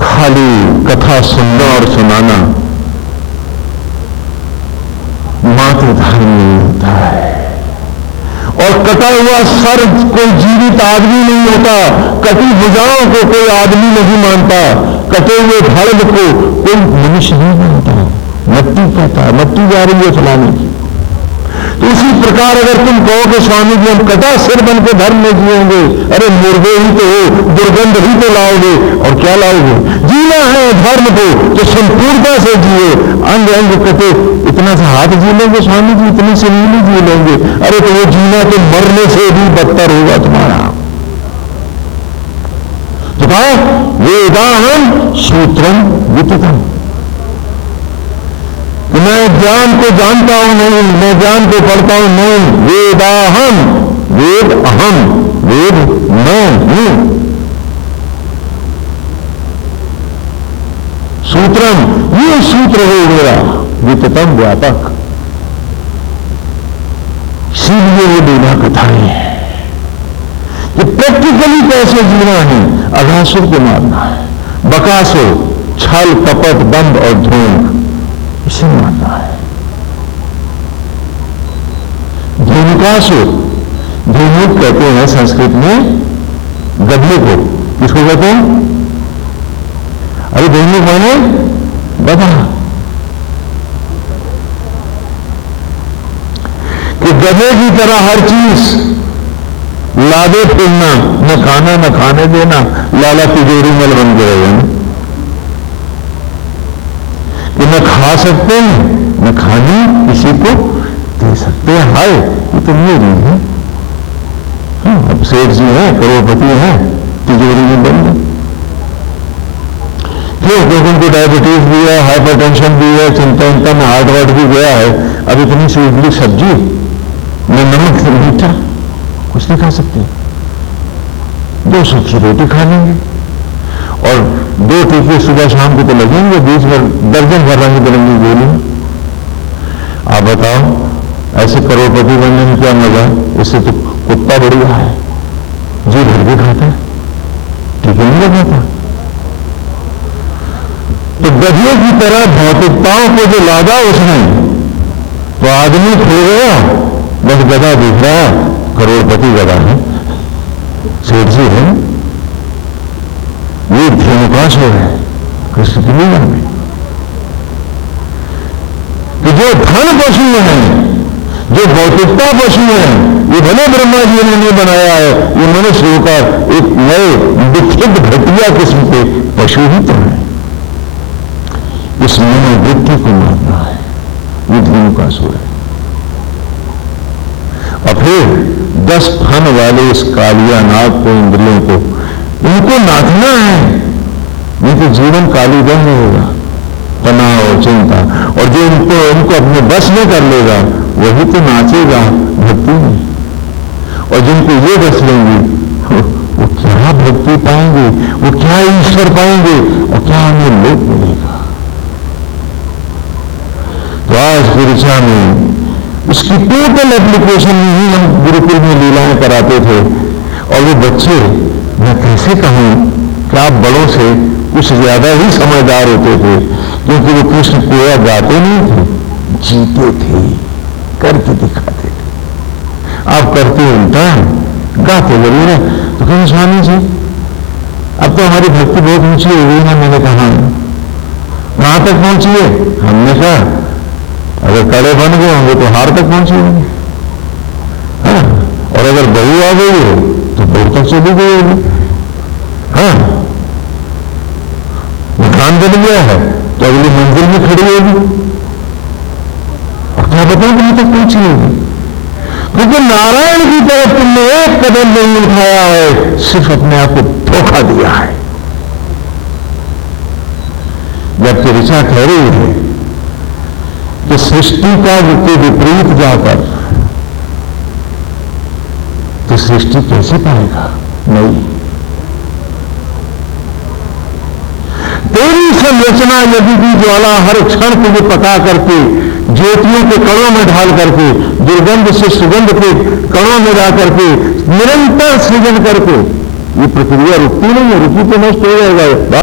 खाली कथा सुनना और सुनाना मात्र धर्म नहीं होता है। और कटा हुआ सर कोई जीवित आदमी नहीं होता, कटी भुजाओं को कोई आदमी नहीं मानता, कटे हुए धड़ को कोई मनुष्य नहीं मानता। मट्टी कहता है, मट्टी जा रही है फलाने की। तो इसी प्रकार अगर तुम कहो कि स्वामी जी हम कटा सिर बन के धर्म में जिएंगे, अरे मुर्दे ही तो हो, दुर्गंध ही तो लाओगे, और क्या लाओगे? जीना है धर्म को तो संपूर्णता से जिए, अंग अंग कटे। इतना सा हाथ जी लेंगे स्वामी जी, इतनी से नहीं जी लेंगे, अरे तो वो जीना तो मरने से भी बदतर होगा तुम्हारा। तो कहा वेदाहम सूत्रम विततम, कि मैं ज्ञान को जानता हूं नहीं, मैं ज्ञान को पढ़ता हूं नहीं। वेदाहम, वेद अहम, वेद मैं हूं। सूत्रम, ये सूत्र हो गया विततम व्यापक। इसीलिए ये लीला कथाएं हैं कि प्रैक्टिकली कैसे जीना है। अघासुर को मारना है, बकासुर, छल कपट दंभ और ढोंग, इसे मारना है। धेनुकासुर, धेनुक कहते हैं संस्कृत में गधे को। किसको कहते हैं? अरे धेनुक माने गधा। कि गधे की तरह हर चीज लादे फिरना, न खाना न खाने देना, लाला तिजोरी मल बन के रहेगा। कि न खा सकते हैं न खाने किसी को दे सकते हैं। हाय ये तो मेरी है। हाँ, अब सेठ जी हैं, करोड़पति हैं, तिजोरी में बंद है। क्यों? क्योंकि उनको डायबिटीज भी है, हाइपरटेंशन भी है, चिंता में हार्ट वार्ट भी गया है। अब इतनी सी इडली सब्जी में नमक से मीठा कुछ नहीं खा सकते। 2 सूखी रोटी खा लेंगे और 2 टीके सुबह शाम को तो लगेंगे, बीच में दर्जन भर रंग बिरंगी गोली। आप बताओ ऐसे करोड़पति बनने में क्या मजा? इससे तो कुत्ता बढ़िया है, जी भर भी खाता है, टीके नहीं लगाता। तो गधे की तरह भौतिकताओं को जो लादा उसने, तो आदमी खो गया, बस गधा दिख रहा, करोड़पति गधा है, सेठ जी है। ये धेनुकासुर है कृष्ण की लीला में। कि जो धन पशु है, जो भौतिकता पशु है, ये भले ब्रह्मा जी ने नहीं बनाया है, ये मनुष्य होकर एक नए विक्षिप्त घटिया किस्म के पशु ही तो है। इस मनोवृत्ति को मारना है, ये धेनुकासुर है। और फिर 10 फन वाले इस कालिया नाग को, इंद्रियों को, इनको नाचना है, नहीं तो जीवन कालीदम में होगा, तनाव और चिंता। और जो इनको अपने बस में कर लेगा वही तो नाचेगा भक्ति में। और जिनको ये बस लेंगे वो क्या भक्ति पाएंगे, वो क्या ईश्वर पाएंगे और क्या उन्हें लोक मिलेगा। तो आज की ऋचा में उसकी टोटल एप्लीकेशन में ही हम गुरुकुल में लीलाएं कराते थे। और वो बच्चे, मैं कैसे कहूं कि आप बड़ों से कुछ ज्यादा ही समझदार होते थे, क्योंकि वो कृष्ण कोया गाते नहीं थे, जीते थे, करके दिखाते थे। आप करते उल्टा है, गाते जरूर है। तो कहीं स्वामी जी अब तो हमारी भक्ति बहुत ऊंची हो गई है। मैंने कहा कहां तक पहुंची है? हमने कहा अगर कड़े बन गए होंगे तो हार तक पहुंचे होंगे, हाँ? और अगर बहू आ गई हो तो बहू तक चली गई होगी, हाँ? मकान बन गया है तो अगली मंजिल में खड़ी होगी। और क्या बताओ कहां तक पहुंची होगी? क्योंकि नारायण की तरफ तुमने एक कदम नहीं उठाया है, सिर्फ अपने आप को धोखा दिया है। जबकि ऋचा कह रही है कि सृष्टि का के विपरीत जाकर तो सृष्टि कैसे पाएगा? नहीं, तेरी संरचना यदि भी ज्वाला हर क्षण तुझे पका करके, ज्योतियों के कणों में ढाल करके, दुर्गंध से सुगंध के कणों में ला करके, निरंतर सृजन करके, ये प्रक्रिया रुकती नहीं है, रुकी तो नष्ट हो जाएगा।